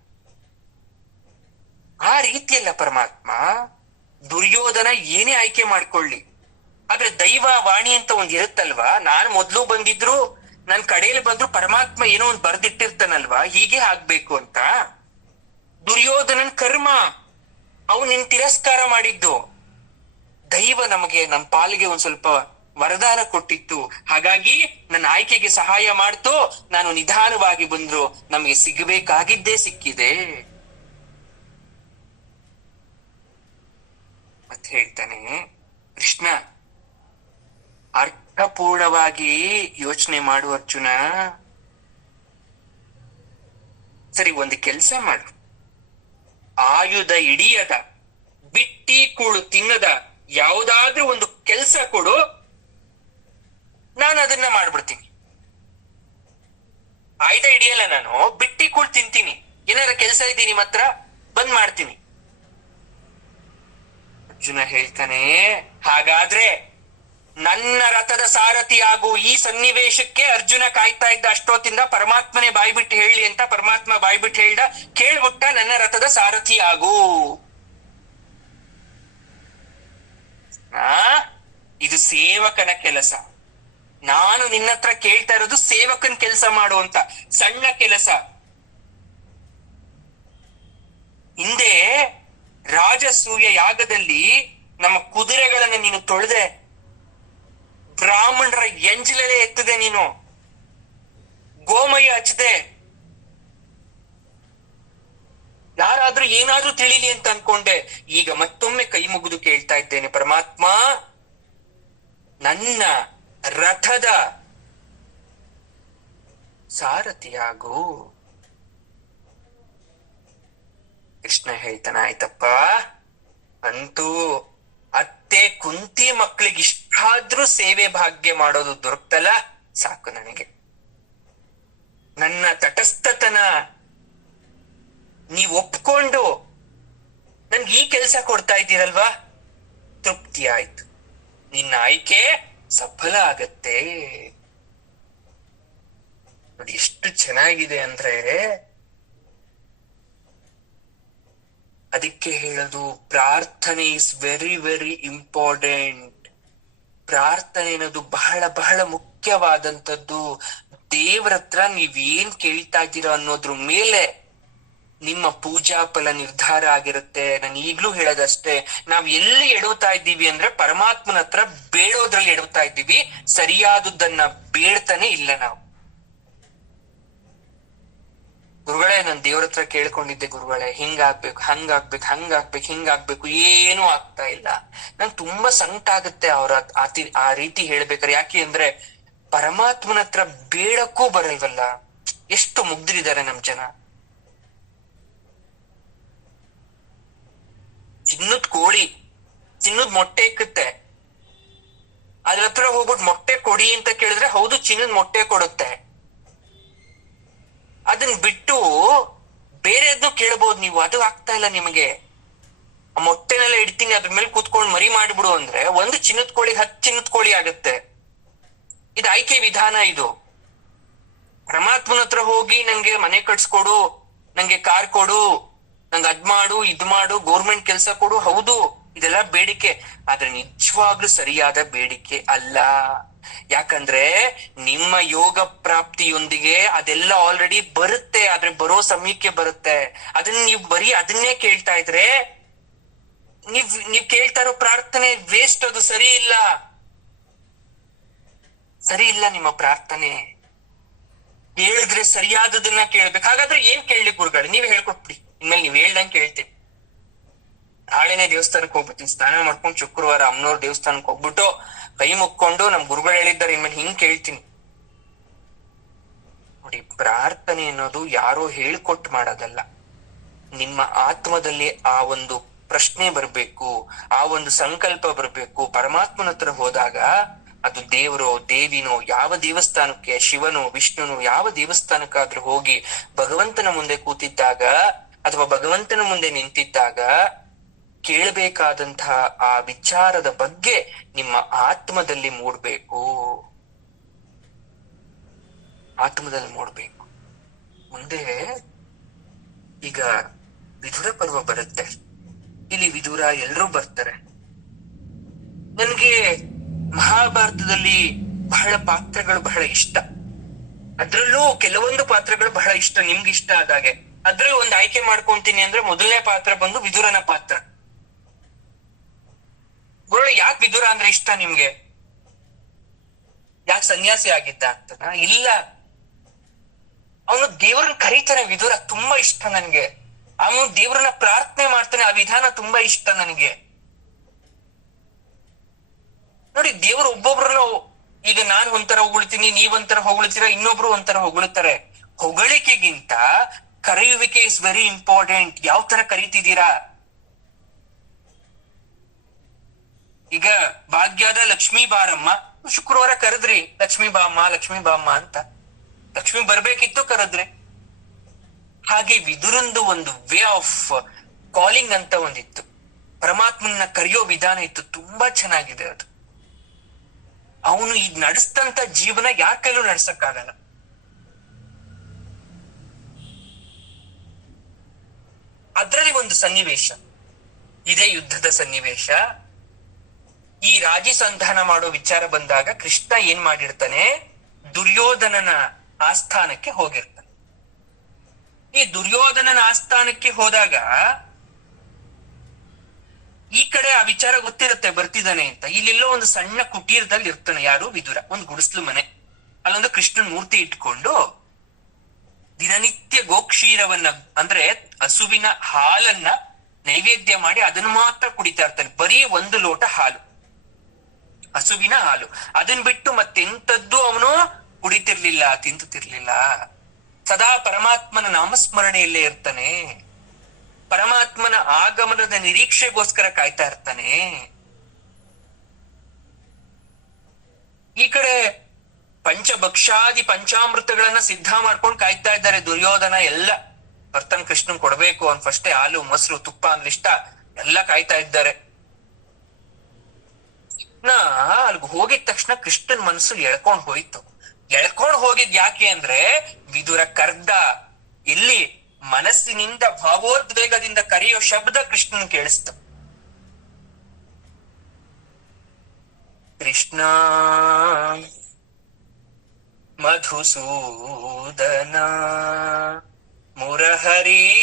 ಆ ರೀತಿಯಲ್ಲ ಪರಮಾತ್ಮ. ದುರ್ಯೋಧನ ಏನೇ ಆಯ್ಕೆ ಮಾಡ್ಕೊಳ್ಳಿ, ಆದ್ರೆ ದೈವ ವಾಣಿ ಅಂತ ಒಂದ್ ಇರುತ್ತಲ್ವಾ, ನಾನ್ ಮೊದ್ಲು ಬಂದಿದ್ರು ನನ್ ಕಡೆಯಲ್ಲಿ ಬಂದ್ರು ಪರಮಾತ್ಮ ಏನೋ ಒಂದ್ ಬರ್ದಿಟ್ಟಿರ್ತಾನಲ್ವಾ, ಹೀಗೆ ಆಗ್ಬೇಕು ಅಂತ. ದುರ್ಯೋಧನನ್ ಕರ್ಮ, ಅವನ್ ನಿನ್ ತಿರಸ್ಕಾರ ಮಾಡಿದ್ದು. ದೈವ ನಮಗೆ, ನಮ್ ಪಾಲಿಗೆ ಒಂದ್ ಸ್ವಲ್ಪ ವರದಾನ ಕೊಟ್ಟಿತ್ತು, ಹಾಗಾಗಿ ನನ್ನ ಆಯ್ಕೆಗೆ ಸಹಾಯ ಮಾಡ್ತು. ನಾನು ನಿಧಾನವಾಗಿ ಬಂದ್ರು ನಮಗೆ ಸಿಗಬೇಕಾಗಿದ್ದೇ ಸಿಕ್ಕಿದೆ ಅಂತ ಹೇಳ್ತಾನೆ ಕೃಷ್ಣ. ಅರ್ಥಪೂರ್ಣವಾಗಿ ಯೋಚನೆ ಮಾಡು ಅರ್ಜುನ. ಸರಿ, ಒಂದು ಕೆಲ್ಸ ಮಾಡು, ಆಯುಧ ಹಿಡಿಯದ, ಬಿಟ್ಟಿ ಕೂಳು ತಿನ್ನದ ಯಾವುದಾದ್ರೂ ಒಂದು ಕೆಲ್ಸ ಕೊಡು, ನಾನು ಅದನ್ನ ಮಾಡ್ಬಿಡ್ತೀನಿ. ಆಯುಧ ಹಿಡಿಯಲ್ಲ, ನಾನು ಬಿಟ್ಟಿ ಕೂಳು ತಿಂತೀನಿ. ಏನಾರ ಕೆಲ್ಸ ಇದ್ದೀನಿ ಮಾತ್ರ ಬಂದ್ ಮಾಡ್ತೀನಿ. ಅರ್ಜುನ ಹೇಳ್ತಾನೆ, ಹಾಗಾದ್ರೆ ನನ್ನ ರಥದ ಸಾರಥಿ ಆಗು. ಈ ಸನ್ನಿವೇಶಕ್ಕೆ ಅರ್ಜುನ ಕಾಯ್ತಾ ಇದ್ದ ಅಷ್ಟೊತ್ತಿಂದ ಪರಮಾತ್ಮನೇ ಬಾಯ್ಬಿಟ್ಟು ಹೇಳಿ ಅಂತ ಪರಮಾತ್ಮ ಬಾಯ್ಬಿಟ್ಟು ಹೇಳ್ದ. ಕೇಳ್ಬಿಟ್ಟ, ನನ್ನ ರಥದ ಸಾರಥಿ ಆಗು. ಇದು ಸೇವಕನ ಕೆಲಸ. ನಾನು ನಿನ್ನ ಹತ್ರ ಕೇಳ್ತಾ ಇರೋದು ಸೇವಕನ್ ಕೆಲಸ ಮಾಡುವಂತ ಸಣ್ಣ ಕೆಲಸ. ಹಿಂದೆ ರಾಜಸೂಯ ಯಾಗದಲ್ಲಿ ನಮ್ಮ ಕುದುರೆಗಳನ್ನ ನೀನು ತೊಳೆದೆ, ಬ್ರಾಹ್ಮಣರ ಎಂಜಲೇ ಎತ್ತದೆ, ನೀನು ಗೋಮಯ ಹಚ್ಚದೆ. ಯಾರಾದ್ರೂ ಏನಾದ್ರೂ ತಿಳಿಲಿ ಅಂತ ಅನ್ಕೊಂಡೆ. ಈಗ ಮತ್ತೊಮ್ಮೆ ಕೈ ಮುಗಿದು ಕೇಳ್ತಾ ಇದ್ದೇನೆ, ಪರಮಾತ್ಮ ನನ್ನ ರಥದ ಸಾರಥಿಯಾಗು. ಕೃಷ್ಣ ಹೇಳ್ತಾನ, ಆಯ್ತಪ್ಪ, ಅಂತೂ ಅತ್ತೆ ಕುಂತಿ ಮಕ್ಳಿಗೆ ಇಷ್ಟಾದ್ರೂ ಸೇವೆ ಭಾಗ್ಯ ಮಾಡೋದು ದೊರಕ್ತಲ್ಲ, ಸಾಕು ನನಗೆ. ನನ್ನ ತಟಸ್ಥತನ ನೀವ್ ಒಪ್ಕೊಂಡು ನನ್ಗೆ ಈ ಕೆಲ್ಸ ಕೊಡ್ತಾ ಇದ್ದೀರಲ್ವಾ, ತೃಪ್ತಿ ಆಯ್ತು, ನಿನ್ನ ಆಯ್ಕೆ ಸಫಲ ಆಗತ್ತೆ. ನೋಡಿ ಎಷ್ಟು ಚೆನ್ನಾಗಿದೆ ಅಂದ್ರೆ, ಅದಕ್ಕೆ ಹೇಳೋದು ಪ್ರಾರ್ಥನೆ ಇಸ್ ವೆರಿ ವೆರಿ ಇಂಪಾರ್ಟೆಂಟ್. ಪ್ರಾರ್ಥನೆ ಅನ್ನೋದು ಬಹಳ ಬಹಳ ಮುಖ್ಯವಾದಂಥದ್ದು. ದೇವ್ರ ಹತ್ರ ನೀವೇನ್ ಕೇಳ್ತಾ ಇದ್ದೀರಾ ಅನ್ನೋದ್ರ ಮೇಲೆ ನಿಮ್ಮ ಪೂಜಾ ಫಲ ನಿರ್ಧಾರ ಆಗಿರುತ್ತೆ. ನಾನು ಈಗ್ಲೂ ಹೇಳೋದಷ್ಟೇ, ನಾವ್ ಎಲ್ಲಿ ಎಡುತ್ತಾ ಇದ್ದೀವಿ ಅಂದ್ರೆ ಪರಮಾತ್ಮನ ಹತ್ರ ಬೇಡೋದ್ರಲ್ಲಿ ಎಡುತ್ತಾ ಇದ್ದೀವಿ, ಸರಿಯಾದದ್ದನ್ನ ಬೇಡ್ತಾನೆ ಇಲ್ಲ ನಾವು. ಗುರುಗಳೇ, ನಾನು ದೇವ್ರ ಹತ್ರ ಕೇಳ್ಕೊಂಡಿದ್ದೆ ಗುರುಗಳೇ, ಹಿಂಗಾಗ್ಬೇಕು, ಹಂಗಾಗ್ಬೇಕು, ಏನೂ ಆಗ್ತಾ ಇಲ್ಲ. ನಂಗೆ ತುಂಬಾ ಸಂಕಟ ಆಗುತ್ತೆ ಆ ರೀತಿ ಹೇಳ್ಬೇಕಾರೆ. ಯಾಕೆ ಅಂದ್ರೆ ಪರಮಾತ್ಮನ ಹತ್ರ ಬೇಡಕ್ಕೂ ಬರಲ್ವಲ್ಲ. ಎಷ್ಟು ಮುಗ್ಧರಿದ್ದಾರೆ ನಮ್ ಜನ. ಚಿನ್ನದ ಕೋಳಿ ಚಿನ್ನದ ಮೊಟ್ಟೆ ಇಕ್ಕುತ್ತೆ, ಅದ್ರ ಹತ್ರ ಹೋಗ್ಬಿಟ್ಟು ಮೊಟ್ಟೆ ಕೊಡಿ ಅಂತ ಕೇಳಿದ್ರೆ ಹೌದು ಚಿನ್ನದ ಮೊಟ್ಟೆ ಕೊಡುತ್ತೆ. ಅದನ್ನ ಬಿಟ್ಟು ಬೇರೆದ್ನು ಕೇಳ್ಬೋದು ನೀವು, ಅದು ಆಗ್ತಾ ಇಲ್ಲ ನಿಮಗೆ. ಆ ಮೊಟ್ಟೆನೆಲ್ಲ ಇಡ್ತೀನಿ, ಅದ್ರ ಮೇಲೆ ಕೂತ್ಕೊಂಡು ಮರಿ ಮಾಡ್ಬಿಡು ಅಂದ್ರೆ ಒಂದು ಚಿನ್ನದ ಕೋಳಿ 10 ಚಿನ್ನದ ಕೋಳಿ ಆಗುತ್ತೆ. ಇದು ಆಯ್ಕೆ ವಿಧಾನ. ಇದು ಪರಮಾತ್ಮನ ಹತ್ರ ಹೋಗಿ ನಂಗೆ ಮನೆ ಕಟ್ಸ್ಕೊಡು, ನಂಗೆ ಕಾರ್ ಕೊಡು, ನಂಗೆ ಅದ್ ಮಾಡು, ಇದ್ ಮಾಡು, ಗೌರ್ಮೆಂಟ್ ಕೆಲ್ಸ ಕೊಡು, ಹೌದು ಇದೆಲ್ಲ ಬೇಡಿಕೆ, ಆದ್ರೆ ನಿಜವಾಗ್ಲೂ ಸರಿಯಾದ ಬೇಡಿಕೆ ಅಲ್ಲ. ಯಾಕಂದ್ರೆ ನಿಮ್ಮ ಯೋಗ ಪ್ರಾಪ್ತಿಯೊಂದಿಗೆ ಅದೆಲ್ಲ ಆಲ್ರೆಡಿ ಬರುತ್ತೆ, ಆದ್ರೆ ಬರೋ ಸಮಯಕ್ಕೆ ಬರುತ್ತೆ. ಅದನ್ನ ನೀವು ಬರೀ ಅದನ್ನೇ ಕೇಳ್ತಾ ಇದ್ರೆ ನೀವ್ ಕೇಳ್ತಾ ಇರೋ ಪ್ರಾರ್ಥನೆ ವೇಸ್ಟ್. ಅದು ಸರಿ ಇಲ್ಲ ನಿಮ್ಮ ಪ್ರಾರ್ಥನೆ. ಹೇಳಿದ್ರೆ ಸರಿಯಾದದನ್ನ ಕೇಳ್ಬೇಕು. ಹಾಗಾದ್ರೆ ಏನ್ ಕೇಳಲಿ ಗುರುಗಳು, ನೀವ್ ಹೇಳ್ಕೊಟ್ಬಿಡಿ. ಇನ್ಮೇಲೆ ನೀವ್ ಹೇಳ್ದಂಗೆ ಕೇಳ್ತೀನಿ. ನಾಳೆನೆ ದೇವಸ್ಥಾನಕ್ಕೆ ಹೋಗ್ಬಿಡ್ತೀನಿ, ಸ್ನಾನ ಮಾಡ್ಕೊಂಡು ಶುಕ್ರವಾರ ಅಮ್ಮನವ್ರ ದೇವಸ್ಥಾನಕ್ಕೆ ಹೋಗ್ಬಿಟ್ಟು ಕೈ ಮುಕ್ಕೊಂಡು ನಮ್ ಗುರುಗಳು ಹೇಳಿದ್ದಾರೆ ಇನ್ಮೇಲೆ ಹಿಂಗ್ ಕೇಳ್ತೀನಿ. ನೋಡಿ, ಪ್ರಾರ್ಥನೆ ಅನ್ನೋದು ಯಾರೋ ಹೇಳ್ಕೊಟ್ಟು ಮಾಡೋದಲ್ಲ. ನಿಮ್ಮ ಆತ್ಮದಲ್ಲಿ ಆ ಒಂದು ಪ್ರಶ್ನೆ ಬರ್ಬೇಕು, ಆ ಒಂದು ಸಂಕಲ್ಪ ಬರ್ಬೇಕು. ಪರಮಾತ್ಮನ ಹತ್ರ ಹೋದಾಗ ಅದು ದೇವರೋ ದೇವಿನೋ, ಯಾವ ದೇವಸ್ಥಾನಕ್ಕೆ, ಶಿವನೋ ವಿಷ್ಣುನೋ ಯಾವ ದೇವಸ್ಥಾನಕ್ಕಾದ್ರೂ ಹೋಗಿ ಭಗವಂತನ ಮುಂದೆ ಕೂತಿದ್ದಾಗ ಅಥವಾ ಭಗವಂತನ ಮುಂದೆ ನಿಂತಿದ್ದಾಗ ಕೇಳಬೇಕಾದಂತಹ ಆ ವಿಚಾರದ ಬಗ್ಗೆ ನಿಮ್ಮ ಆತ್ಮದಲ್ಲಿ ಮೂಡ್ಬೇಕು. ಮುಂದೆ ಈಗ ವಿದುರ ಪರ್ವ ಬರುತ್ತೆ. ಇಲ್ಲಿ ವಿದುರ ಎಲ್ರೂ ಬರ್ತಾರೆ. ನನ್ಗೆ ಮಹಾಭಾರತದಲ್ಲಿ ಬಹಳ ಪಾತ್ರಗಳು ಬಹಳ ಇಷ್ಟ. ಅದ್ರಲ್ಲೂ ಕೆಲವೊಂದು ಪಾತ್ರಗಳು ಬಹಳ ಇಷ್ಟ, ನಿಮ್ಗೆ ಇಷ್ಟ ಆದಾಗೆ. ಅದ್ರಲ್ಲಿ ಒಂದು ಆಯ್ಕೆ ಮಾಡ್ಕೊಂತೀನಿ ಅಂದ್ರೆ ಮೊದಲನೇ ಪಾತ್ರ ಬಂದು ವಿದುರನ ಪಾತ್ರ. ಗುರು, ಯಾಕೆ ವಿದುರ ಅಂದ್ರೆ ಇಷ್ಟ ನಿಮ್ಗೆ? ಯಾಕೆ ಸನ್ಯಾಸಿ ಆಗಿದ್ದ ಅಂತನಾ? ಇಲ್ಲ, ಅವನು ದೇವ್ರನ್ನ ಕರೀತಾನೆ. ವಿದುರ ತುಂಬಾ ಇಷ್ಟ ನನ್ಗೆ. ಅವನು ದೇವ್ರನ್ನ ಪ್ರಾರ್ಥನೆ ಮಾಡ್ತಾನೆ, ಆ ವಿಧಾನ ತುಂಬಾ ಇಷ್ಟ ನನಗೆ. ನೋಡಿ, ದೇವ್ರು ಒಬ್ಬೊಬ್ರನ್ನ, ಈಗ ನಾನ್ ಒಂಥರ ಹೊಗಳ್ತೀನಿ, ನೀವೊಂಥರ ಹೊಗಳ್ತೀರಾ, ಇನ್ನೊಬ್ರು ಒಂಥರ ಹೊಗಳುತ್ತಾರೆ. ಹೊಗಳಿಕೆಗಿಂತ ಕರೆಯುವಿಕೆ ಇಸ್ ವೆರಿ ಇಂಪಾರ್ಟೆಂಟ್. ಯಾವ ತರ ಕರೀತಿದ್ದೀರಾ? ಈಗ ಭಾಗ್ಯದ ಲಕ್ಷ್ಮೀ ಬಾರಮ್ಮ, ಶುಕ್ರವಾರ ಕರೆದ್ರಿ ಲಕ್ಷ್ಮೀ ಬಾಮ್ಮ ಅಂತ. ಲಕ್ಷ್ಮಿ ಬರ್ಬೇಕಿತ್ತು, ಕರೆದ್ರೆ. ಹಾಗೆ ವಿದುರಂದು ಒಂದು ವೇ ಆಫ್ ಕಾಲಿಂಗ್ ಅಂತ ಒಂದಿತ್ತು, ಪರಮಾತ್ಮನ ಕರೆಯೋ ವಿಧಾನ ಇತ್ತು, ತುಂಬಾ ಚೆನ್ನಾಗಿದೆ ಅದು. ಅವನು ಈಗ ನಡೆಸ್ತಂತ ಜೀವನ ಯಾರ ಕೈಲೂ ನಡ್ಸಕ್ಕಾಗಲ್ಲ. ಅದ್ರಲ್ಲಿ ಒಂದು ಸನ್ನಿವೇಶ ಇದೇ, ಯುದ್ಧದ ಸನ್ನಿವೇಶ. ಈ ರಾಜಿ ಸಂಧಾನ ಮಾಡೋ ವಿಚಾರ ಬಂದಾಗ ಕೃಷ್ಣ ಏನ್ ಮಾಡಿರ್ತಾನೆ, ದುರ್ಯೋಧನನ ಆಸ್ಥಾನಕ್ಕೆ ಹೋಗಿರ್ತಾನೆ. ಈ ದುರ್ಯೋಧನನ ಆಸ್ಥಾನಕ್ಕೆ ಹೋದಾಗ ಈ ಕಡೆ ಆ ವಿಚಾರ ಗೊತ್ತಿರುತ್ತೆ ಬರ್ತಿದ್ದಾನೆ ಅಂತ. ಇಲ್ಲೆಲ್ಲೋ ಒಂದು ಸಣ್ಣ ಕುಟೀರದಲ್ಲಿ ಇರ್ತಾನೆ ಯಾರು, ವಿದುರ. ಒಂದು ಗುಡಿಸ್ಲು ಮನೆ, ಅಲ್ಲೊಂದು ಕೃಷ್ಣನ್ ಮೂರ್ತಿ ಇಟ್ಕೊಂಡು ದಿನನಿತ್ಯ ಗೋಕ್ಷೀರವನ್ನ, ಅಂದ್ರೆ ಹಸುವಿನ ಹಾಲನ್ನ ನೈವೇದ್ಯ ಮಾಡಿ ಅದನ್ನ ಮಾತ್ರ ಕುಡಿತಾ ಇರ್ತಾನೆ. ಬರೀ 1 ಲೋಟ ಹಾಲು, ಹಸುವಿನ ಹಾಲು. ಅದನ್ ಬಿಟ್ಟು ಮತ್ತೆಂತದ್ದು ಅವನು ಕುಡಿತಿರ್ಲಿಲ್ಲ, ತಿಂತುತ್ತಿರ್ಲಿಲ್ಲ. ಸದಾ ಪರಮಾತ್ಮನ ನಾಮಸ್ಮರಣೆಯಲ್ಲೇ ಇರ್ತಾನೆ. ಪರಮಾತ್ಮನ ಆಗಮನದ ನಿರೀಕ್ಷೆಗೋಸ್ಕರ ಕಾಯ್ತಾ ಇರ್ತಾನೆ. ಈ ಕಡೆ ಪಂಚಭಕ್ಷಾದಿ ಪಂಚಾಮೃತಗಳನ್ನ ಸಿದ್ಧ ಮಾಡ್ಕೊಂಡು ಕಾಯ್ತಾ ಇದ್ದಾರೆ ದುರ್ಯೋಧನ. ಎಲ್ಲ ಬರ್ತಾನೆ ಕೃಷ್ಣನ್ ಕೊಡ್ಬೇಕು. ಅವ್ನ್ ಫಸ್ಟೇ ಹಾಲು ಮೊಸರು ತುಪ್ಪ ಅಂದ್ರೆ ಇಷ್ಟ, ಎಲ್ಲ ಕಾಯ್ತಾ ಇದ್ದಾರೆ. ಅಲ್ಲಿಗೆ ಹೋಗಿದ ತಕ್ಷಣ ಕೃಷ್ಣನ್ ಮನಸ್ಸು ಎಳ್ಕೊಂಡ್ ಹೋಯ್ತು. ಎಳ್ಕೊಂಡ್ ಹೋಗಿದ್ ಯಾಕೆ ಅಂದ್ರೆ ವಿದುರ ಕರ್ದ. ಇಲ್ಲಿ ಮನಸ್ಸಿನಿಂದ ಭಾವೋದ್ವೇಗದಿಂದ ಕರೆಯೋ ಶಬ್ದ ಕೃಷ್ಣನ್ ಕೇಳಿಸ್ತು. ಕೃಷ್ಣ ಮಧುಸೂದನ ಮುರಹರಿ.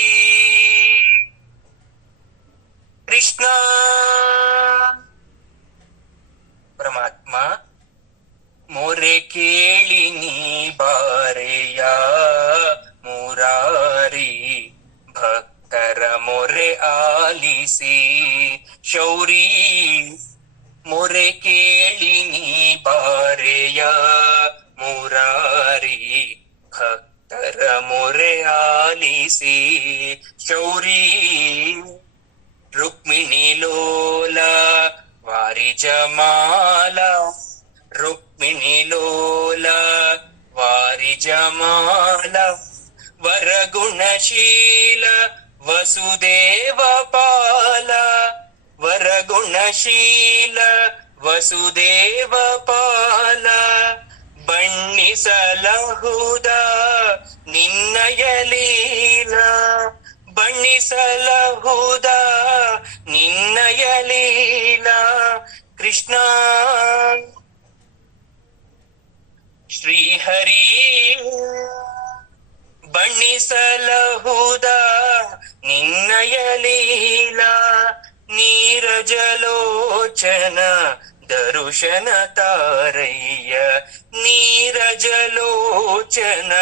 ಕೃಷ್ಣ ಪರಮಾತ್ಮ ಮೊರೆ ಕೇಳಿ ನೀ ಬಾರೆಯ ಮುರಾರಿ. ಭಕ್ತರ ಮೊರೆ ಆಲಿಸಿ ಶೌರಿ. ಮೊರೆ ಕೇಳಿ ನೀ ಬಾರೆಯ ಮುರಾರಿ. ಭಕ್ತರ ಮೊರೆ ಆಲಿಸಿ ಶೌರಿ. ರುಕ್ಮಿಣಿ ಲೋಲ ವಾರಿಜಮಾಲ. ರುಕ್ಮಿಣಿ ಲೋಲ ವಾರಿಜಮಾಲ. ವರಗುಣಶೀಲ ವಸುದೇವ ಪಾಲ. ವರಗುಣಶೀಲ ವಸುದೇವ ಪಾಲ. ಬಣ್ಣಿಸಲಹುದ ನಿನ್ನಯ ಲೀಲ. ಬಣ್ಣಿಸಲಹುದ ನಿನ್ನಯ ಲೀಲ. ಕೃಷ್ಣ ಶ್ರೀಹರಿ. ಬಣ್ಣಿಸಲಹುದ ನಿನ್ನಯ ಲೀಲ. ನೀರಜಲೋಚನ ದರುಶನ ತಾರಯ್ಯ. ನೀರಜಲೋಚನ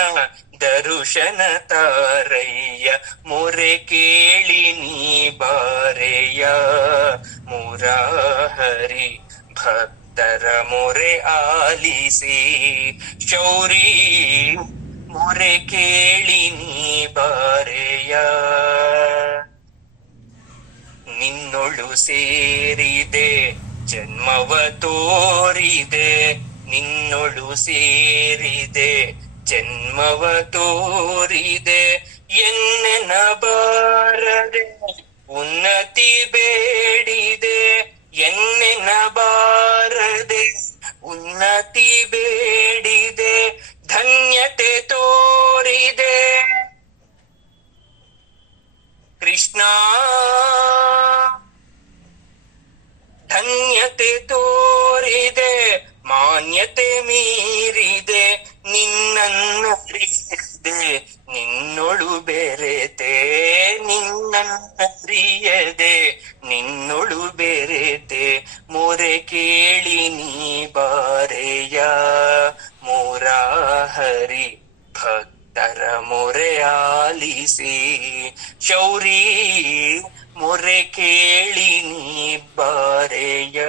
ದರುಶನ ತಾರಯ್ಯ. ಮೊರೆ ಕೇಳಿ ನೀ ಬಾರೆಯ ಮುರಾಹರಿ. ಭಕ್ತರ ಮೊರೆ ಆಲಿಸಿ ಶೌರಿ. ಮೊರೆ ಕೇಳಿ ನೀ ಬಾರೆಯ. ನಿನ್ನೊಳು ಸೇರಿದೆ ಜನ್ಮವ ತೋರಿದೆ. ನಿನ್ನೊಳು ಸೇರಿದೆ ಜನ್ಮವ ತೋರಿದೆ. ಎನ್ನೆನಬಾರದೆ ಉನ್ನತಿ ಬೇಡಿದೆ. ಎನ್ನೆನಬಾರದೆ ಉನ್ನತಿ ಬೇಡಿದೆ. ಧನ್ಯತೆ ತೋರಿದೆ. ಕೃಷ್ಣ ಧನ್ಯತೆ ತೋರಿದೆ. ಮಾನ್ಯತೆ ಮೀರಿದೆ. ನಿನ್ನನ್ನು ಪ್ರಿಯದೆ ನಿನ್ನೊಳು ಬೆರೆತೆ. ನಿನ್ನನ್ನು ಪ್ರಿಯದೆ ನಿನ್ನೊಳು ಬೆರೆತೆ. ಮೊರೆ ಕೇಳಿ ನೀ ಬಾರೆಯ ಮುರಾಹರಿ. ಭಕ್ತರ ಮೊರೆ ಆಲಿಸಿ ಶೌರಿ. ಮೊರೆ ಕೇಳಿ ನೀ ಬಾರೆಯ.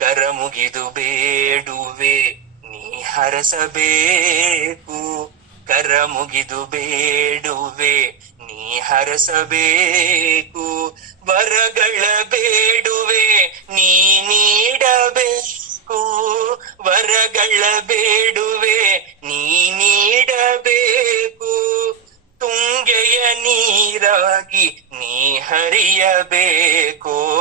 ಕರ ಮುಗಿದು ಬೇಡುವೆ ನೀ ಹರಸಬೇಕು. ಕರ ಮುಗಿದು ಬೇಡುವೆ ನೀ ಹರಸಬೇಕು. ವರಗಳ ಬೇಡುವೆ ನೀ ನೀಡಬೇಕು. ವರಗಳ ಬೇಡುವೆ ನೀ ನೀಡಬೇಕು. ತುಂಗೆಯ ನೀರಾಗಿ ನೀ ಹರಿಯಬೇಕು.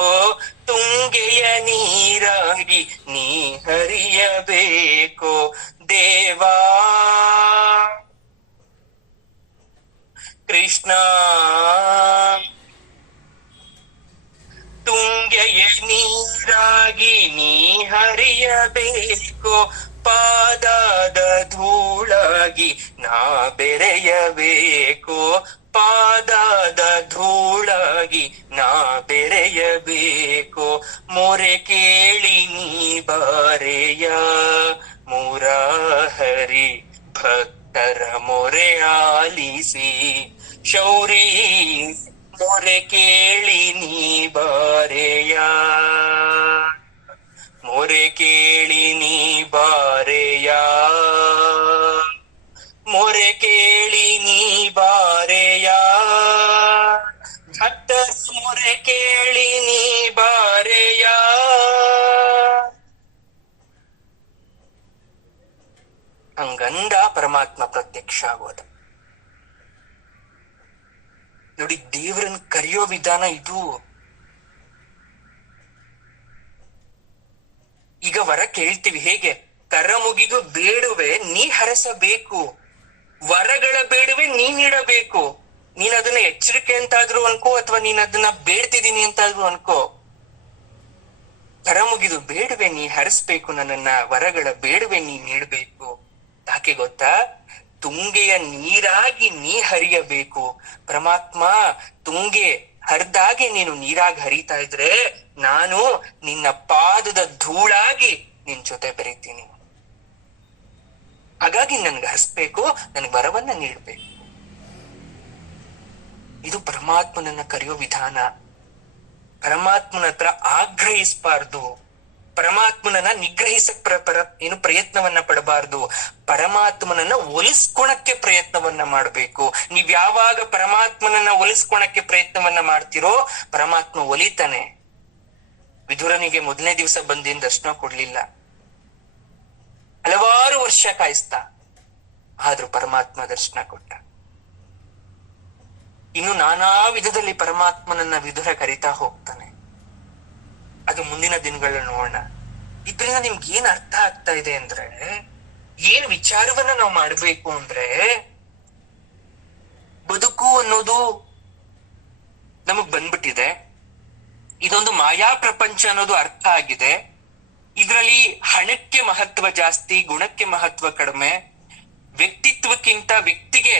ತುಂಗೆಯ ನೀರಾಗಿ ನೀ ಹರಿಯಬೇಕು. ದೇವಾ ಕೃಷ್ಣ ತುಂಗೆಯ ನೀರಾಗಿ ನೀ ಹರಿಯಬೇಕು. ಪಾದದ ಧೂಳಾಗಿ ನಾ ಬೆರೆಯಬೇಕು. ಪಾದದ ಧೂಳಾಗಿ ನಾ ಬೆರೆಯಬೇಕು. ಮೊರೆ ಕೇಳಿ ನೀ ಬಾರೆಯ ಮುರಾಹರಿ. ಭಕ್ತರ ಮೊರೆ ಆಲಿಸಿ ಶೌರಿ. ಮೊರೆ ಕೇಳಿ ನೀ ಬಾರೆಯ. ಮೊರೆ ಕೇಳಿ ನೀ ಬಾರೆಯ. ಮೊರೆ ಕೇಳಿ ನೀ ಬಾರೆಯ. ಭಕ್ತರ ಮೊರೆ ಕೇಳಿ ನೀ ಬಾರೆಯ. ಹಂಗಂದ ಪರಮಾತ್ಮ ಪ್ರತ್ಯಕ್ಷ ಆಗೋದ. ನೋಡಿ, ದೇವರನ್ನ ಕರೆಯೋ ವಿಧಾನ ಇದು. ಈಗ ವರ ಕೇಳ್ತೀವಿ ಹೇಗೆ? ಕರ ಮುಗಿದು ಬೇಡುವೆ ನೀ ಹರಸಬೇಕು, ವರಗಳ ಬೇಡುವೆ ನೀಡಬೇಕು. ನೀನ್ ಅದನ್ನ ಎಚ್ಚರಿಕೆ ಅಂತಾದ್ರೂ ಅನ್ಕೋ, ಅಥವಾ ನೀನ್ ಅದನ್ನ ಬೇಡ್ತಿದೀನಿ ಅಂತಾದ್ರೂ ಅನ್ಕೋ. ಕರ ಮುಗಿದು ಬೇಡುವೆ ನೀ ಹರಿಸ್ಬೇಕು ನನ್ನನ್ನ, ವರಗಳ ಬೇಡುವೆ ನೀ ನೀಡಬೇಕು. ಯಾಕೆ ಗೊತ್ತಾ? ತುಂಗೆಯ ನೀರಾಗಿ ನೀ ಹರಿಯಬೇಕು. ಪರಮಾತ್ಮ, ತುಂಗೆ ಹರಿದಾಗೆ ನೀನು ನೀರಾಗಿ ಹರಿತಾ ಇದ್ರೆ ನಾನು ನಿನ್ನ ಪಾದದ ಧೂಳಾಗಿ ನಿನ್ ಜೊತೆ ಬೆರೀತೀನಿ. ಹಾಗಾಗಿ ನನ್ಗೆ ಹರಿಸ್ಬೇಕು, ನನ್ಗೆ ವರವನ್ನ ನೀಡ್ಬೇಕು. ಇದು ಪರಮಾತ್ಮನನ್ನ ಕರೆಯೋ ವಿಧಾನ. ಪರಮಾತ್ಮನ ಹತ್ರ ಆಗ್ರಹಿಸಬಾರ್ದು, ಪರಮಾತ್ಮನನ್ನ ನಿಗ್ರಹಿಸಕ್ ಪ್ರಯತ್ನವನ್ನ ಪಡಬಾರ್ದು, ಪರಮಾತ್ಮನನ್ನ ಒಲಿಸ್ಕೊಳಕ್ಕೆ ಪ್ರಯತ್ನವನ್ನ ಮಾಡ್ಬೇಕು. ನೀವ್ ಯಾವಾಗ ಪರಮಾತ್ಮನನ್ನ ಒಲಿಸ್ಕೊಳಕ್ಕೆ ಪ್ರಯತ್ನವನ್ನ ಮಾಡ್ತಿರೋ ಪರಮಾತ್ಮ ಒಲಿತಾನೆ. ವಿದುರನಿಗೆ ಮೊದಲನೇ ದಿವಸ ಬಂದೇನ್ ದರ್ಶನ ಕೊಡ್ಲಿಲ್ಲ, ಹಲವಾರು ವರ್ಷ ಕಾಯಿಸ್ತ, ಆದ್ರೂ ಪರಮಾತ್ಮ ದರ್ಶನ ಕೊಟ್ಟ. ಇನ್ನು ನಾನಾ ವಿಧದಲ್ಲಿ ಪರಮಾತ್ಮನನ್ನ ವಿದುರ ಕರಿತಾ ಹೋಗ್ತಾನೆ. ಅದು ಮುಂದಿನ ದಿನಗಳನ್ನ ನೋಡೋಣ. ಇದ್ರಿಂದ ನಿಮ್ಗೆ ಏನ್ ಅರ್ಥ ಆಗ್ತಾ ಇದೆ ಅಂದ್ರೆ, ಏನ್ ವಿಚಾರವನ್ನ ನಾವು ಮಾಡ್ಬೇಕು ಅಂದ್ರೆ, ಬದುಕು ಅನ್ನೋದು ನಮಗ್ ಬಂದ್ಬಿಟ್ಟಿದೆ. ಇದೊಂದು ಮಾಯಾ ಪ್ರಪಂಚ ಅನ್ನೋದು ಅರ್ಥ ಆಗಿದೆ. ಇದ್ರಲ್ಲಿ ಹಣಕ್ಕೆ ಮಹತ್ವ ಜಾಸ್ತಿ, ಗುಣಕ್ಕೆ ಮಹತ್ವ ಕಡಿಮೆ. ವ್ಯಕ್ತಿತ್ವಕ್ಕಿಂತ ವ್ಯಕ್ತಿಗೆ,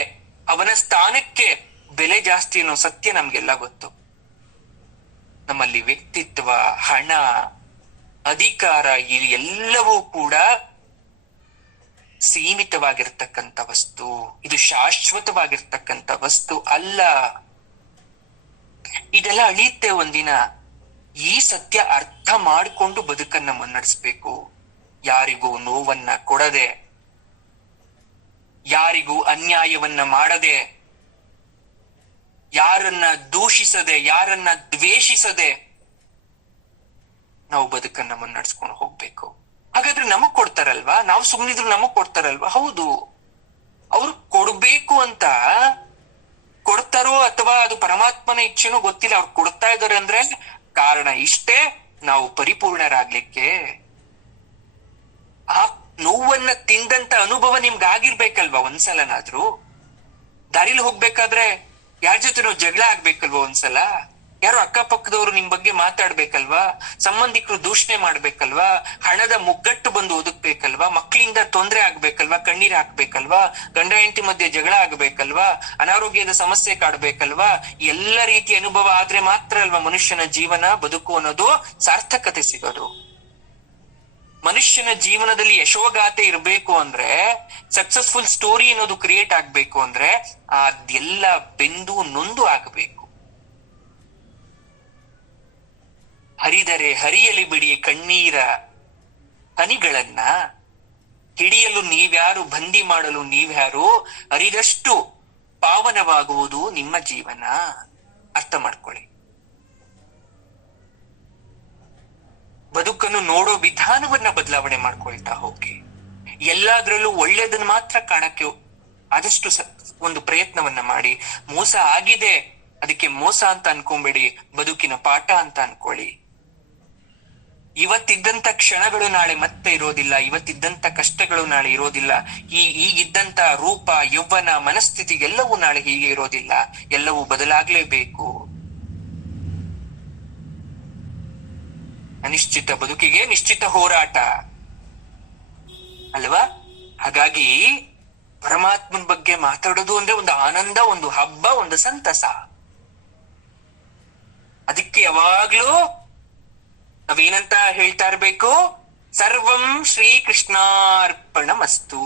ಅವನ ಸ್ಥಾನಕ್ಕೆ ಬೆಲೆ ಜಾಸ್ತಿ ಅನ್ನೋ ಸತ್ಯ ನಮ್ಗೆಲ್ಲ ಗೊತ್ತು. ನಮ್ಮಲ್ಲಿ ವ್ಯಕ್ತಿತ್ವ, ಹಣ, ಅಧಿಕಾರ ಇದು ಎಲ್ಲವೂ ಕೂಡ ಸೀಮಿತವಾಗಿರ್ತಕ್ಕಂಥ ವಸ್ತು. ಇದು ಶಾಶ್ವತವಾಗಿರ್ತಕ್ಕಂಥ ವಸ್ತು ಅಲ್ಲ. ಇದೆಲ್ಲ ಅಳಿಯುತ್ತೆ ಒಂದಿನ. ಈ ಸತ್ಯ ಅರ್ಥ ಮಾಡಿಕೊಂಡು ಬದುಕನ್ನ ಮುನ್ನಡೆಸ್ಬೇಕು. ಯಾರಿಗೂ ನೋವನ್ನ ಕೊಡದೆ, ಯಾರಿಗೂ ಅನ್ಯಾಯವನ್ನ ಮಾಡದೆ, ಯಾರನ್ನ ದೂಷಿಸದೆ, ಯಾರನ್ನ ದ್ವೇಷಿಸದೆ ನಾವು ಬದುಕನ್ನ ಮುನ್ನಡೆಸ್ಕೊಂಡು ಹೋಗ್ಬೇಕು. ಹಾಗಾದ್ರೆ ನಮಗ್ ಕೊಡ್ತಾರಲ್ವಾ, ನಾವು ಸುಮ್ಮನಿದ್ರು ನಮಗ್ ಕೊಡ್ತಾರಲ್ವಾ? ಹೌದು, ಅವ್ರು ಕೊಡ್ಬೇಕು ಅಂತ ಕೊಡ್ತಾರೋ ಅಥವಾ ಅದು ಪರಮಾತ್ಮನ ಇಚ್ಛೆನೋ ಗೊತ್ತಿಲ್ಲ. ಅವ್ರು ಕೊಡ್ತಾ ಇದಾರೆ ಅಂದ್ರೆ ಕಾರಣ ಇಷ್ಟೇ, ನಾವು ಪರಿಪೂರ್ಣರಾಗ್ಲಿಕ್ಕೆ. ಆ ನೋವನ್ನ ತಿಂದಂತ ಅನುಭವ ನಿಮ್ಗೆ ಆಗಿರ್ಬೇಕಲ್ವಾ ಒಂದ್ಸಲನಾದ್ರೂ. ದಾರಿಲಿ ಹೋಗ್ಬೇಕಾದ್ರೆ ಯಾರ ಜೊತೆ ನಾವು ಜಗಳ ಆಗ್ಬೇಕಲ್ವಾ ಒಂದ್ಸಲ? ಯಾರು ಅಕ್ಕಪಕ್ಕದವ್ರು ನಿಮ್ ಬಗ್ಗೆ ಮಾತಾಡ್ಬೇಕಲ್ವಾ? ಸಂಬಂಧಿಕರು ದೂಷಣೆ ಮಾಡ್ಬೇಕಲ್ವಾ? ಹಣದ ಮುಗ್ಗಟ್ಟು ಬಂದು ಒದಗ್ಬೇಕಲ್ವಾ? ಮಕ್ಕಳಿಂದ ತೊಂದರೆ ಆಗ್ಬೇಕಲ್ವಾ? ಕಣ್ಣೀರ್ ಹಾಕ್ಬೇಕಲ್ವಾ? ಗಂಡ ಹೆಂಡತಿ ಮಧ್ಯೆ ಜಗಳ ಆಗ್ಬೇಕಲ್ವಾ? ಅನಾರೋಗ್ಯದ ಸಮಸ್ಯೆ ಕಾಡ್ಬೇಕಲ್ವಾ? ಎಲ್ಲ ರೀತಿಯ ಅನುಭವ ಆದ್ರೆ ಮಾತ್ರ ಅಲ್ವಾ ಮನುಷ್ಯನ ಜೀವನ, ಬದುಕು ಅನ್ನೋದು ಸಾರ್ಥಕತೆ ಸಿಗೋದು. ಮನುಷ್ಯನ ಜೀವನದಲ್ಲಿ ಯಶೋಗಾಥೆ ಇರ್ಬೇಕು ಅಂದ್ರೆ, ಸಕ್ಸಸ್ಫುಲ್ ಸ್ಟೋರಿ ಅನ್ನೋದು ಕ್ರಿಯೇಟ್ ಆಗ್ಬೇಕು ಅಂದ್ರೆ ಅದೆಲ್ಲ ಬೆಂದು ನೊಂದು ಆಗ್ಬೇಕು. ಹರಿದರೆ ಹರಿಯಲಿ ಬಿಡಿ ಕಣ್ಣೀರ ಹನಿಗಳನ್ನ, ಹಿಡಿಯಲು ನೀವ್ಯಾರು, ಬಂದಿ ಮಾಡಲು ನೀವ್ಯಾರು, ಅರಿದಷ್ಟು ಪಾವನವಾಗುವುದು ನಿಮ್ಮ ಜೀವನ. ಅರ್ಥ ಮಾಡ್ಕೊಳ್ಳಿ. ಬದುಕನ್ನು ನೋಡೋ ವಿಧಾನವನ್ನ ಬದಲಾವಣೆ ಮಾಡ್ಕೊಳ್ತಾ ಹೋಗಿ. ಎಲ್ಲಾದ್ರಲ್ಲೂ ಒಳ್ಳೇದನ್ನ ಮಾತ್ರ ಕಾಣಕ್ಕೆ ಆದಷ್ಟು ಒಂದು ಪ್ರಯತ್ನವನ್ನ ಮಾಡಿ. ಮೋಸ ಆಗಿದೆ, ಅದಕ್ಕೆ ಮೋಸ ಅಂತ ಅನ್ಕೊಂಬೇಡಿ, ಬದುಕಿನ ಪಾಠ ಅಂತ ಅನ್ಕೊಳ್ಳಿ. ಇವತ್ತಿದ್ದಂತ ಕ್ಷಣಗಳು ನಾಳೆ ಮತ್ತೆ ಇರೋದಿಲ್ಲ, ಇವತ್ತಿದ್ದಂತ ಕಷ್ಟಗಳು ನಾಳೆ ಇರೋದಿಲ್ಲ. ಈಗಿದ್ದಂತ ರೂಪ, ಯೌವನ, ಮನಸ್ಥಿತಿ ಎಲ್ಲವೂ ನಾಳೆ ಹೀಗೆ ಇರೋದಿಲ್ಲ. ಎಲ್ಲವೂ ಬದಲಾಗ್ಲೇಬೇಕು. ಅನಿಶ್ಚಿತ ಬದುಕಿಗೆ ನಿಶ್ಚಿತ ಹೋರಾಟ ಅಲ್ವಾ? ಹಾಗಾಗಿ ಪರಮಾತ್ಮನ ಬಗ್ಗೆ ಮಾತಾಡೋದು ಅಂದ್ರೆ ಒಂದು ಆನಂದ, ಒಂದು ಹಬ್ಬ, ಒಂದು ಸಂತಸ. ಅದಕ್ಕೆ ಯಾವಾಗ್ಲೂ ನಾವೇನಂತ ಹೇಳ್ತಾ ಇರ್ಬೇಕು? ಸರ್ವಂ ಶ್ರೀ ಕೃಷ್ಣಾರ್ಪಣಮಸ್ತು.